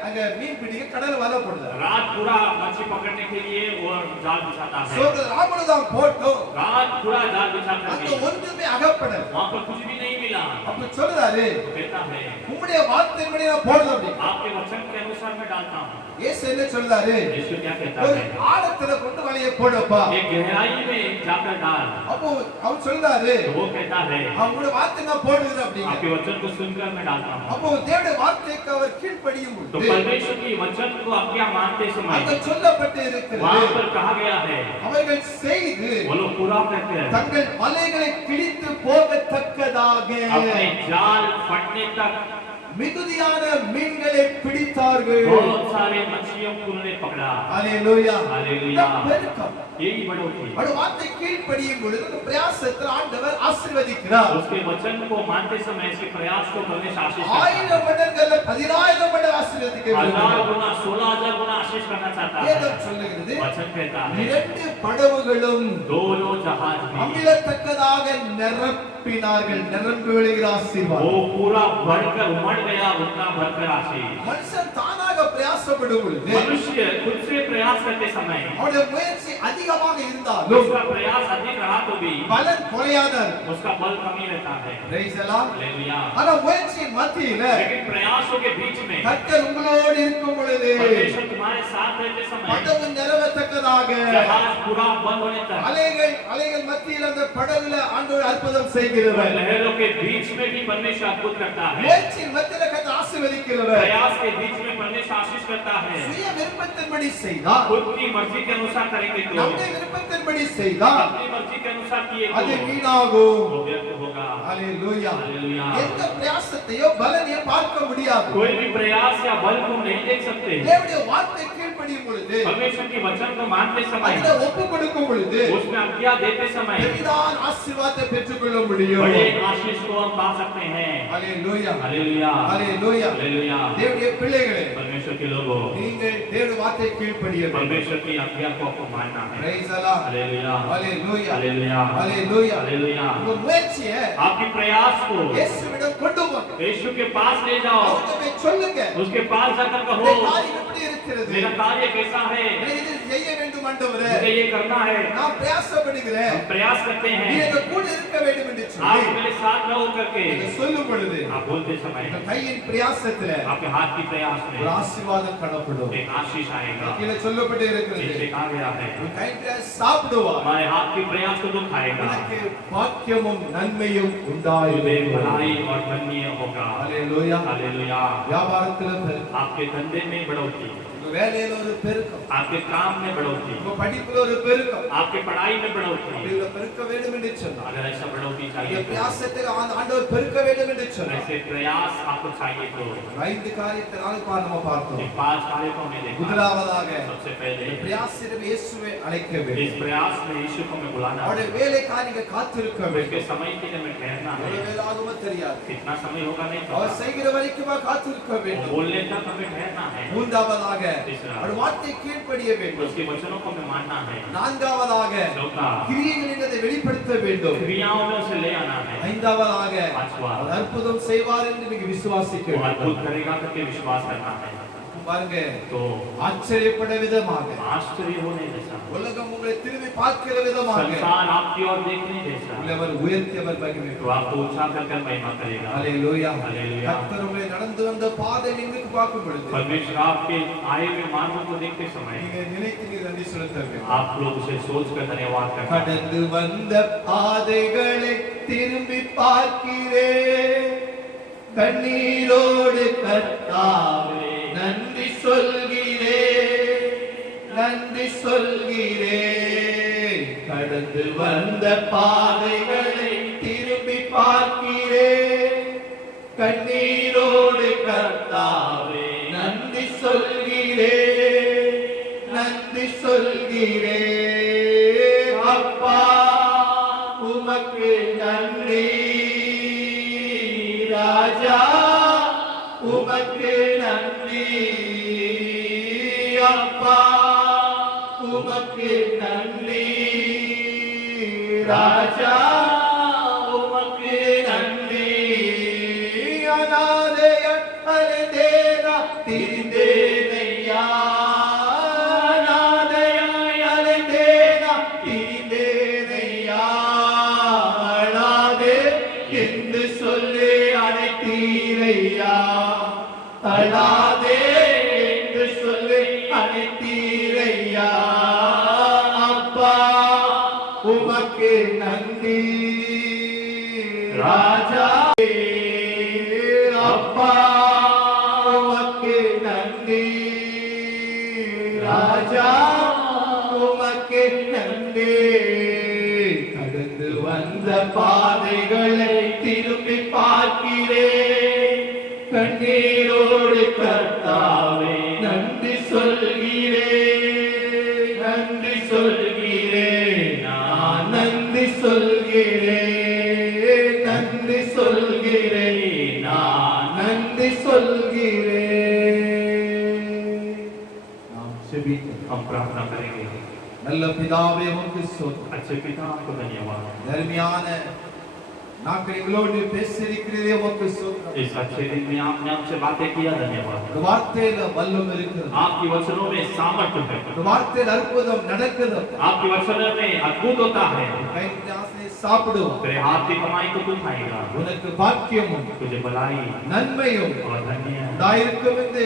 அங்க மீன் பிடிக்க கடல் வலை போடுறார். रात पूरा मछली पकड़ने के लिए वो जाल बिछाता है, ஸ்தோத்திரம். ராமுழுதான் போட்டோம், रात पूरा जाल बिछा அங்க करके ஒன்றுமே அகப்படல. वहां पर कुछ भी नहीं मिला। அப்ப சொல்றாரு, तो कहता है, உம்முடைய வார்த்தையின்படி நான் போடுறேன் அப்படி. आपके वचन के अनुसार मैं डालता हूँ। இயேசு என்ன சொல்றாரு? यीशु क्या कहता ஒரு है, ஆழத்துல கொண்டு வலையை போடுப்பா. एक गहराई में जाकर डाल। அப்போ அவர் சொல்றாரு, तो वो कहता है, அவங்களுடைய வார்த்தை நான் போடுகிறேன் அப்படிங்க. आपके वचन को सुनकर मैं डालता हूँ। அப்போ தேவனுடைய வார்த்தைக்கு அவர் கீழ்ப்படியும் तो பொழுது परमेश्वर की वचन को आज्ञा मानते அங்க समय சொல்லப்பட்டு वहां இருக்கிறது, पर कहा गया है, அவர்கள் செய்து वो लोग पूरा करते हैं, தங்கள் வலைகளை கிழித்து போகத்தக்கதாக अपने जाल फटने तक மிகுதியான மீன்களை பிடித்தார்கள். बहुत सारे मछलियों को उन्होंने पकड़ा। ஹalleluya. हालेलुया। பெருக்கம். यही बढ़ोतरी, அவருடைய வார்த்தை கீழ்ப்படியும் பொழுது அந்த பிரயாசத்தில் ஆண்டவர் ஆசீர்வதிக்கிறார். उसके वचन को मानते समय इसके प्रयास को परमेश्वर आशीष करता है। 1000 மடங்கள்ல 10000 மடங்கு ஆசீர்வதிக்க 1000 விரும்புகிறார். गुना 16000 गुना आशीष करना चाहता है। வேதம் சொல்லுகிறது, वचन कहता है, 2 படவுகளும் दोनों जहाज भी அமிலத்தக்கதாக நிரப்பினார்கள். நிரம்பி விழுகிற ஆசீர்வாதம். वो पूरा भरकर उमड़ गया, उतना भरकर आशीष। மனுஷன் தானாக பிரயாசப்படும் பொழுது मनुष्य खुद से प्रयास करते समय அவருடைய முயற்சி அதிகமாக இருந்தாலும் उसका प्रयास अधिक रहा तो भी பலன் குறையாத இருக்கும். उसका बल कमी रहता है। Praise the Lord. हालेलुया। ஆனா முயற்சியின் மத்தியில लेकिन प्रयासों के बीच में கர்த்தர் உங்களோடு இருக்கும் பொழுது परमेश्वर तुम्हारे साथ रहते समय படவு நிறைவேற்றத்தக்கதாக जहाज पूरा बंद होने तक, அலைகள் மத்தியில் அந்த படகுல ஆண்டவர் அற்புதம் செய்கிறவர். लहरों के बीच में भी परमेश्वर अद्भुत करता है, முயற்சியின் மத்தியில கர்த்தர் ஆசீர்வதிக்கிறவர். प्रयास के बीच में परमेश्वर आशीष करता है। சுய விருப்பத்தின்படி செய்தால், खुद की मर्जी के अनुसार करेंगे तो, நம்முடைய விருப்பத்தின்படி செய்தால் अपनी मर्जी के अनुसार किए அது तो வீணாகும். वो व्यर्थ होगा। ஹalleluya. हालेलुया। எந்த பிரயாசத்தையோ பலனையோ பார்க்க முடியாது. कोई भी प्रयास या बल को नहीं देख सकते। தேவனுடைய வார்த்தை கீழ்ப்படியும் பொழுது, परमेश्वर की वचन को मानते समय, அதில ஒப்பு கொடுக்கும் பொழுது उसमें आज्ञा देते समय பெரிதான ஆசீர்வாதத்தை பெற்றுக்கொள்ள முடியும். बड़े आशीष को हम पा सकते हैं। ஹalleluya. हालेलुया। ஹalleluya. हालेलुया। தேவனுடைய பிள்ளைகளே, परमेश्वर के लोगों, நீங்கள் தேவனுடைய வார்த்தை கீழ்ப்படிய வேண்டும். परमेश्वर की आज्ञा को आपको मानना है। Praise the Lord. हालेलुया। ஹalleluya. हालेलुया। ஹalleluya. हालेलुया। உங்க முயற்சியை आपकी प्रयास को இயேசுவிடம் கொண்டு போங்க. यीशु के पास ले जाओ, அவர்கிட்ட போய் சொல்லுங்க, उसके पास जाकर இந்த कहो, காரியம் எப்படி இருக்கிறது? मेरा कार्य कैसा है, எனக்கு இது செய்ய வேண்டும் ஆண்டவரே. मुझे ये करना है। நான் பிரயாசப்படுகிறேன். हम प्रयास करते நீ हैं, எங்க கூட இருக்க வேண்டும் என்று आप சொல்லி मेरे साथ रहो करके நீங்க சொல்லும் பொழுது आप बोलते समय இந்த கையின் பிரயாசத்துல आपके हाथ की प्रयास ஒரு में ஆசீர்வாதம் காணப்படும். एक आशीष आएगा। கீழே சொல்லப்பட்டு இருக்கிறது, नीचे कहा गया है, உன் கையின் பிரயாசம் சாப்பிடுவார், हमारे हाथ की प्रयास को तुम खाएगा, உனக்கு பாக்கியமும் நன்மையும் तुझे உண்டாயிருக்கும். भलाई और धन्य होगा। ஹalleluya. हालेलुया। வியாபாரத்துல பெருக்கம், आपके धंधे में बढ़ोतरी, உங்க வேலையில ஒரு பெருக்கம், आपके काम में बढ़ोतरी, உங்க படிப்புல ஒரு பெருக்கம். आपके पढ़ाई में बढ़ोतरी। அப்படி பெருக்க வேண்டும் என்று சொன்னார். अगर ऐसा बढ़ोतरी இந்த चाहिए तो, பிரயாசத்தை ஆண்டவர் பெருக்க வேண்டும் என்று சொன்னார். ऐसे प्रयास आपको चाहिए तो, 5 காரியத்தை நம்ம பார்த்தோம். ये 5 कार्यों को हमने देखा। முதலாவதாக सबसे पहले பிரயாசிடம் இயேசுவை அழைக்க इस வேண்டும். प्रयास में यीशु को हमें बुलाना அவருடைய है, வேலைக்காரிங்க காத்திருக்க उसके வேண்டும். समय के लिए हमें ठहरना है। ஒரு வேளை ஆகுமோ தெரியாது. कितना समय होगा नहीं அவர் पता, செய்கிற வரைக்கும் காத்திருக்க वो வேண்டும். बोलने तक हमें ठहरना है। மூன்றாவதாக तीसरा, அவர் வார்த்தை கீழ்ப்படிய வேண்டும். उसके वचनों को हमें मानना है। நான்காவதாக चौथा, கிரியைகளில் அதை வெளிப்படுத்த வேண்டும். क्रियाओं में उसे ले आना है। ஐந்தாவதாக पांचवा, அவர் அற்புதம் செய்வார் என்று நீங்க விசுவாசிக்க वो अद्भुत வேண்டும். करेगा करके विश्वास करना है। பாருங்க, तो ஆச்சரியப்பட விதமாக आश्चर्य होने जैसा, உலகம் உங்களை திரும்பி பார்க்கிற விதமாக संसार आपकी ओर देखने जैसा, உங்களை அவர் உயர்த்தி அவர் तो மகிமைப்படுவார். आपको उछाल कर महिमा करेगा। ஹalleluya. हालेलुया। கர்த்தர் உங்களை நடந்து வந்த பாதை நீங்கள் பார்க்கும் பொழுது परमेश्वर आपके आए हुए मानव को देखते समय நீங்க நினைத்து நீங்க நன்றி செலுத்த வேண்டும். आप लोग उसे सोच कर धन्यवाद करना। கடந்து வந்த பாதைகளை திரும்பி பார்க்கிறேன், கண்ணீரோடு கர்த்தாவே நன்றி சொல்கிறேன், நன்றி சொல்கிறேன். கடந்து வந்த பாதைகளை திரும்பி பார்க்கிறேன், கண்ணீரோடு கர்த்தாவே நன்றி சொல்கிறேன், நன்றி சொல்கிறேன். அப்பா உமக்கு நன்றி, ராஜா உமக்கு நன்றி, அப்பா உமக்கு நன்றி, ராஜா உமக்கு நன்றி. அநாதைய அலைந்தேனா திரிந்தேனையா, அநாதையாய் அலைந்தேனா திரிந்தேனையா, அழாதே என்று சொல்லி அழைத்தீரையா, அழாதே என்று சொல்லி அழைத்தீரையா. அப்பா உமக்கு நன்றி, ராஜா அப்பா உமக்கு நன்றி, ராஜா உமக்கு நன்றி. கடந்து வந்த பாதைகளை திரும்பி பார்க்கிறேன், கண்ணீரோடு கர்த்தாவே நன்றி சொல்கிறேன், நன்றி சொல்கிறேன். நான் நன்றி சொல்கிறேன், நன்றி சொல்கிறேன். நான் நன்றி சொல்கிறேன். நாம் செபிப்போம். हम प्रार्थना करेंगे। நல்ல பிதாவே உமக்கு ஸ்தோத்திரம். अच्छे पिता आपको धन्यवाद। தர்மியான நாங்கள் எங்களோடு பேசியிருக்கிறதே உமக்கு ஸ்தோத்திரம். इस अच्छे दिन में आपने हमसे बातें किया, धन्यवाद। ஒரு வார்த்தையில வல்லம் இருக்கிறது, आपकी वचनों में सामर्थ्य है, ஒரு வார்த்தையில் அற்புதம் நடக்குது. आपकी वचनों में अद्भुत होता है। கையின் பிரயாசத்தை சாப்பிடுவோம். तेरे हाथ की कमाई को तू खाएगा, உனக்கு பாக்கியமும் तुझे भलाई நன்மையும் और धन्य உண்டாயிருக்கும் என்று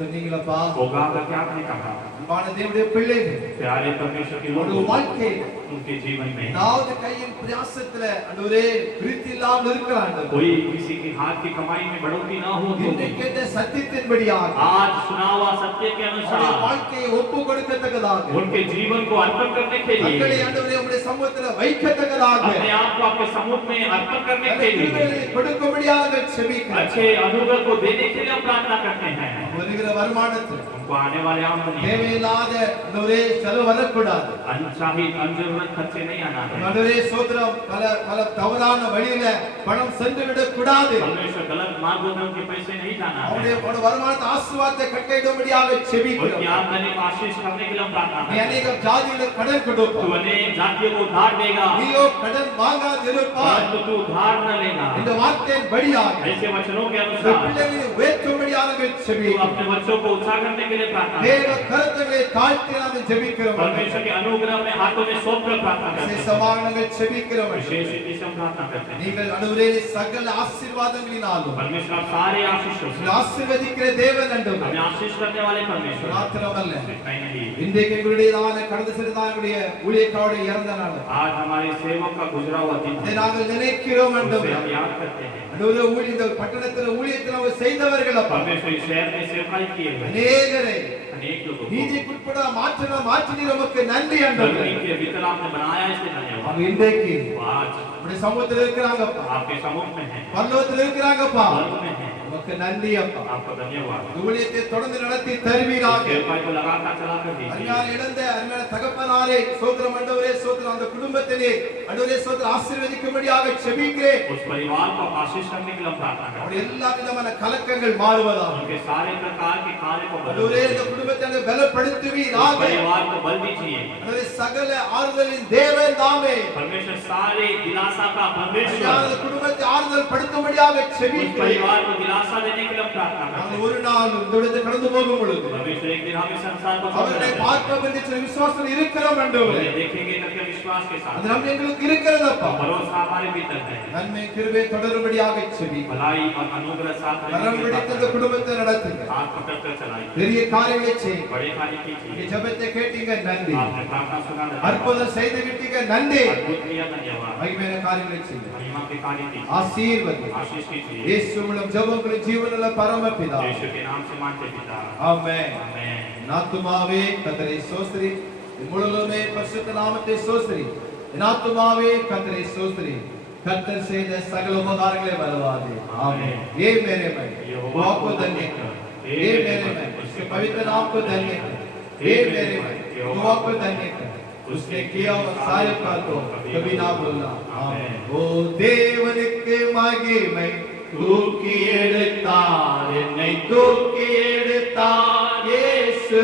சொன்னீங்களப்பா होगा अगर क्या आपने कहा அன்பான தேவனுடைய பிள்ளைகள் प्यारे परमेश्वर के ஒரு लोगों வாழ்க்கையில उनके जीवन में ஏதாவது கையின் பிரயாசத்துல ஆண்டவரே விருத்தி இல்லாமல் இருக்கிறாங்க कोई किसी के हाथ की कमाई में बढ़ोतरी ना हो तो இன்றைக்கு கேட்ட சத்தியத்தின்படியாக आज सुना हुआ सत्य के அவருடைய अनुसार வாழ்க்கையை ஒப்பு கொடுக்கத்தக்கதாக उनके जीवन को अर्पण करने के தங்களை लिए ஆண்டவரே உம்முடைய சமூகத்துல வைக்கத்தக்கதாக अपने आप को आपके समूह में अर्पण करने के लिए கிருபையை கொடுக்கும்படியாக செபிக்கிறேன் अच्छे अनुग्रह को देने के लिए हम प्रार्थना करते हैं வருகிற வருமானத்தில் उनको आने वाले आमदनी தேவையில்லாத ஆண்டவரே செலவு வரக்கூடாது अनचाही अनजरूरत खर्चे नहीं आना है ஆண்டவரே சோதரம் பல பல தவறான வழியில பணம் சென்று விடக்கூடாது परमेश्वर गलत मार्गों में उनके पैसे नहीं जाना அவருடைய है வருமானத்தை ஆசீர்வாதத்தை கட்டளையிடும்படியாக उनकी செபிக்கிறோம் आमदनी को आशीष करने के लिए हम प्रार्थना நீ करते हैं अनेक ஜாதிகளுக்கு கடன் तू கொடுப்பாய் अनेक जातियों को उधार देगा நீயோ கடன் வாங்காதிருப்பாய் परंतु तू उधार न लेगा இந்த வார்த்தையின் படியாக ऐसे वचनों के இந்த अनुसार பிள்ளைகளை உயர்த்தும்படியாக तू செபிக்கிறோம் अपने बच्चों को उत्साह करने के लिए प्रार्थना தேவ कर கருத்துக்களை தாழ்த்தி நாம் ஜெபிக்கிறோம் परमेश्वर के अनुग्रह में हाथों में सौंप कर प्रार्थना करते हैं விசேஷமாக நாங்கள் ஜெபிக்கிறோம் विशेष रीति से हम प्रार्थना करते हैं நீங்கள் ஆண்டவரே சகல ஆசீர்வாதங்களினாலும் परमेश्वर आप सारे आशीषों से ஆசீர்வதிக்கிற தேவன் ஆண்டவரே हमें आशीष करने वाले परमेश्वर மாத்திரமல்ல कहीं नहीं இன்றைக்கு எங்களுடையதான கடந்த சிறுதாங்களுடைய ஊழியக்காவுடைய இறந்த நாள் आज हमारे सेवक का गुजरा हुआ दिन இதை है நாங்கள் நினைக்கிறோம் उसे ஆண்டவரே हम याद करते हैं ஆண்டவரே ஊழிய இந்த பட்டணத்தில் ஊழியத்தில் அவங்க செய்தவர்கள் அப்பா परमेश्वर इस शहर में सेवकाई किए हुए அநேகரை अनेक लोगों को நீதிக்குட்பட மாற்றினீர் உமக்கு நன்றி ஆண்டவரே धरती के भीतर आपने बनाया इसलिए धन्यवाद அவங்க இன்றைக்கு वो आज நம்முடைய சமூகத்தில் இருக்கிறாங்கப்பா आपके समूह में है பரலோகத்தில் இருக்கிறாங்கப்பா वर्ग में है உமக்கு நன்றி அப்பா आपका धन्यवाद இந்த ஊழியத்தை தொடர்ந்து நடத்தி தருவீராக सेवकाई को लगातार चला कर दीजिए அருமையான இழந்த அருமையான தகப்பனாரே சோத்திரம் ஆண்டவரே சோத்திரம் அந்த குடும்பத்திலே ஆண்டவரே சோத்திரம் ஆசீர்வதிக்கும்படியாக செபிக்கிறேன் उस परिवार को आप आशीष करने के लिए हम प्रार्थना करते அவருடைய எல்லா விதமான கலக்கங்கள் மாறுவதாக हैं उनके सारे प्रकार के कार्य को बदल ஆண்டவரே இந்த दीजिए குடும்பத்தை பலப்படுத்துவீராக परिवार को बल दीजिए ஆண்டவரே சகல ஆறுதலின் தேவன் தாமே परमेश्वर सारे दिलासा का परमेश्वर அந்த குடும்பத்தை ஆறுதல் படுத்தும்படியாக उस செபிக்கிறேன் परिवार को दिलासा देने के लिए हम प्रार्थना करते நாங்கள் हैं ஒரு நாள் இந்த இடத்தை கடந்து போகும் பொழுது परमेश्वर एक दिन हम इस संसार को छोड़ அவர்களை देंगे பார்ப்போம் என்று சொல்லி விசுவாசம் இருக்கிறோம் ஆண்டவரே उन्हें देखेंगे करके विश्वास के அது साथ நம்ம எங்களுக்கு இருக்கிறதப்பா भरोसा हमारे भीतर है நன்மை கிருபை தொடரும்படியாக செபிக்கிறேன் भलाई और अनुग्रह साथ கரம் रहने के लिए பிடித்த இந்த குடும்பத்தை நடத்துங்க हाथ पकड़ कर चलाइए பெரிய காரியங்களை செய்யுங்க बड़े कार्य இந்த कीजिए ஜெபத்தை கேட்டீங்க நன்றி आपने प्रार्थना सुना धन्यवाद அற்புதம் செய்து விட்டீங்க நன்றி अद्भुत किया धन्यवाद மகிமையான காரியங்களை செய்யுங்க महिमा के कार्य कीजिए ஆசீர்வதி आशीष कीजिए இயேசு மூலம் ஜெபங்களை ஜீவனுள்ள பரமபிதா यीशु के नाम से मानते पिता ஆமென் आमेन நாத்துமாவே கர்த்தரை ஸ்தோத்திரி முழுவதுமே பரிசுத்த நாமத்தை ஸ்தோத்திரி நாத்துமாவே கர்த்தரை ஸ்தோத்திரி கர்த்தர் செய்த சகல உபகாரங்களை மறவாதே ஆமென் ये मेरे भाई दुआ को धन्य कर ये मेरे भाई उसके पवित्र नाम को धन्य कर ये मेरे भाई दुआ को धन्य कर उसने किया और सारे का तो कभी ना भूलना आमेन ओ தேவனுக்கு மகிமை தூக்கி எடுத்தார் என்னை தூக்கி எடுத்தார் இயேசு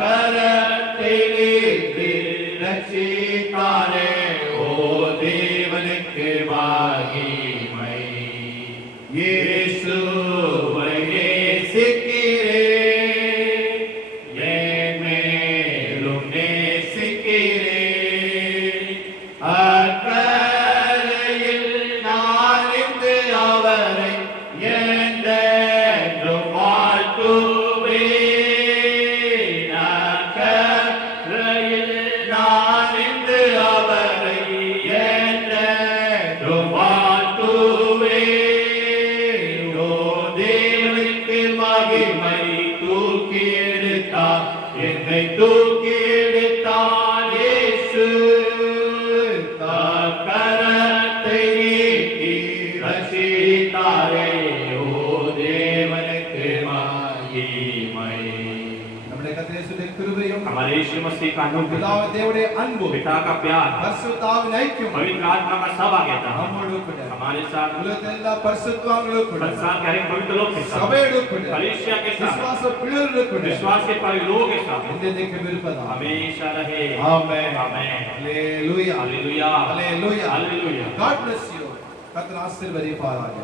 கரத்தை நீட்டி ரட்சித்தாரே ஓ தேவனுக்கு மகிமை இயேசுவை நேசிக்கிறேன் என் மேலும் நேசிக்கிறேன் அக்கரையில் நான் இன்று அவரை என்றென்றும் வாழ்த்துவேன் அக்கரையில் நான் இன்று அவரை என்றென்றும் வாழ்த்துவேன் ஓ தேவனுக்கு மகிமை தூக்கி எடுத்தார் என்னை தூக்கி எடுத்தார் இயேசு கரத்தை நீட்டி ரட்சித்தாரே ஓ தேவனுக்கு மகிமை நம்முடைய கர்த்தர் இயேசுவின் கிருபையும் हमारे यीशु मसीह का अनुग्रह பிதாவே தேவனுடைய அன்பு पिता का प्यार பரிசுத்த ஆவியின் ஐக்கியம் पवित्र आत्मा का सहभागिता நம்மோடு கூட हमारे साथ உலகத்தில் எல்லா பரிசுத்தவான்களோடு கூட संसार के हर एक पवित्र लोग के साथ சபையோடு கூட कलीसिया के साथ விசுவாச பிள்ளைகளோடு கூட विश्वास के पवित्र लोगों के साथ என்றென்றைக்கும் இருப்பதாக हमेशा रहे ஆமென் आमेन ஹalleluya हालेलुया ஹalleluya हालेलुया God bless you கர்த்தர் ஆசீர்வதிப்பாராக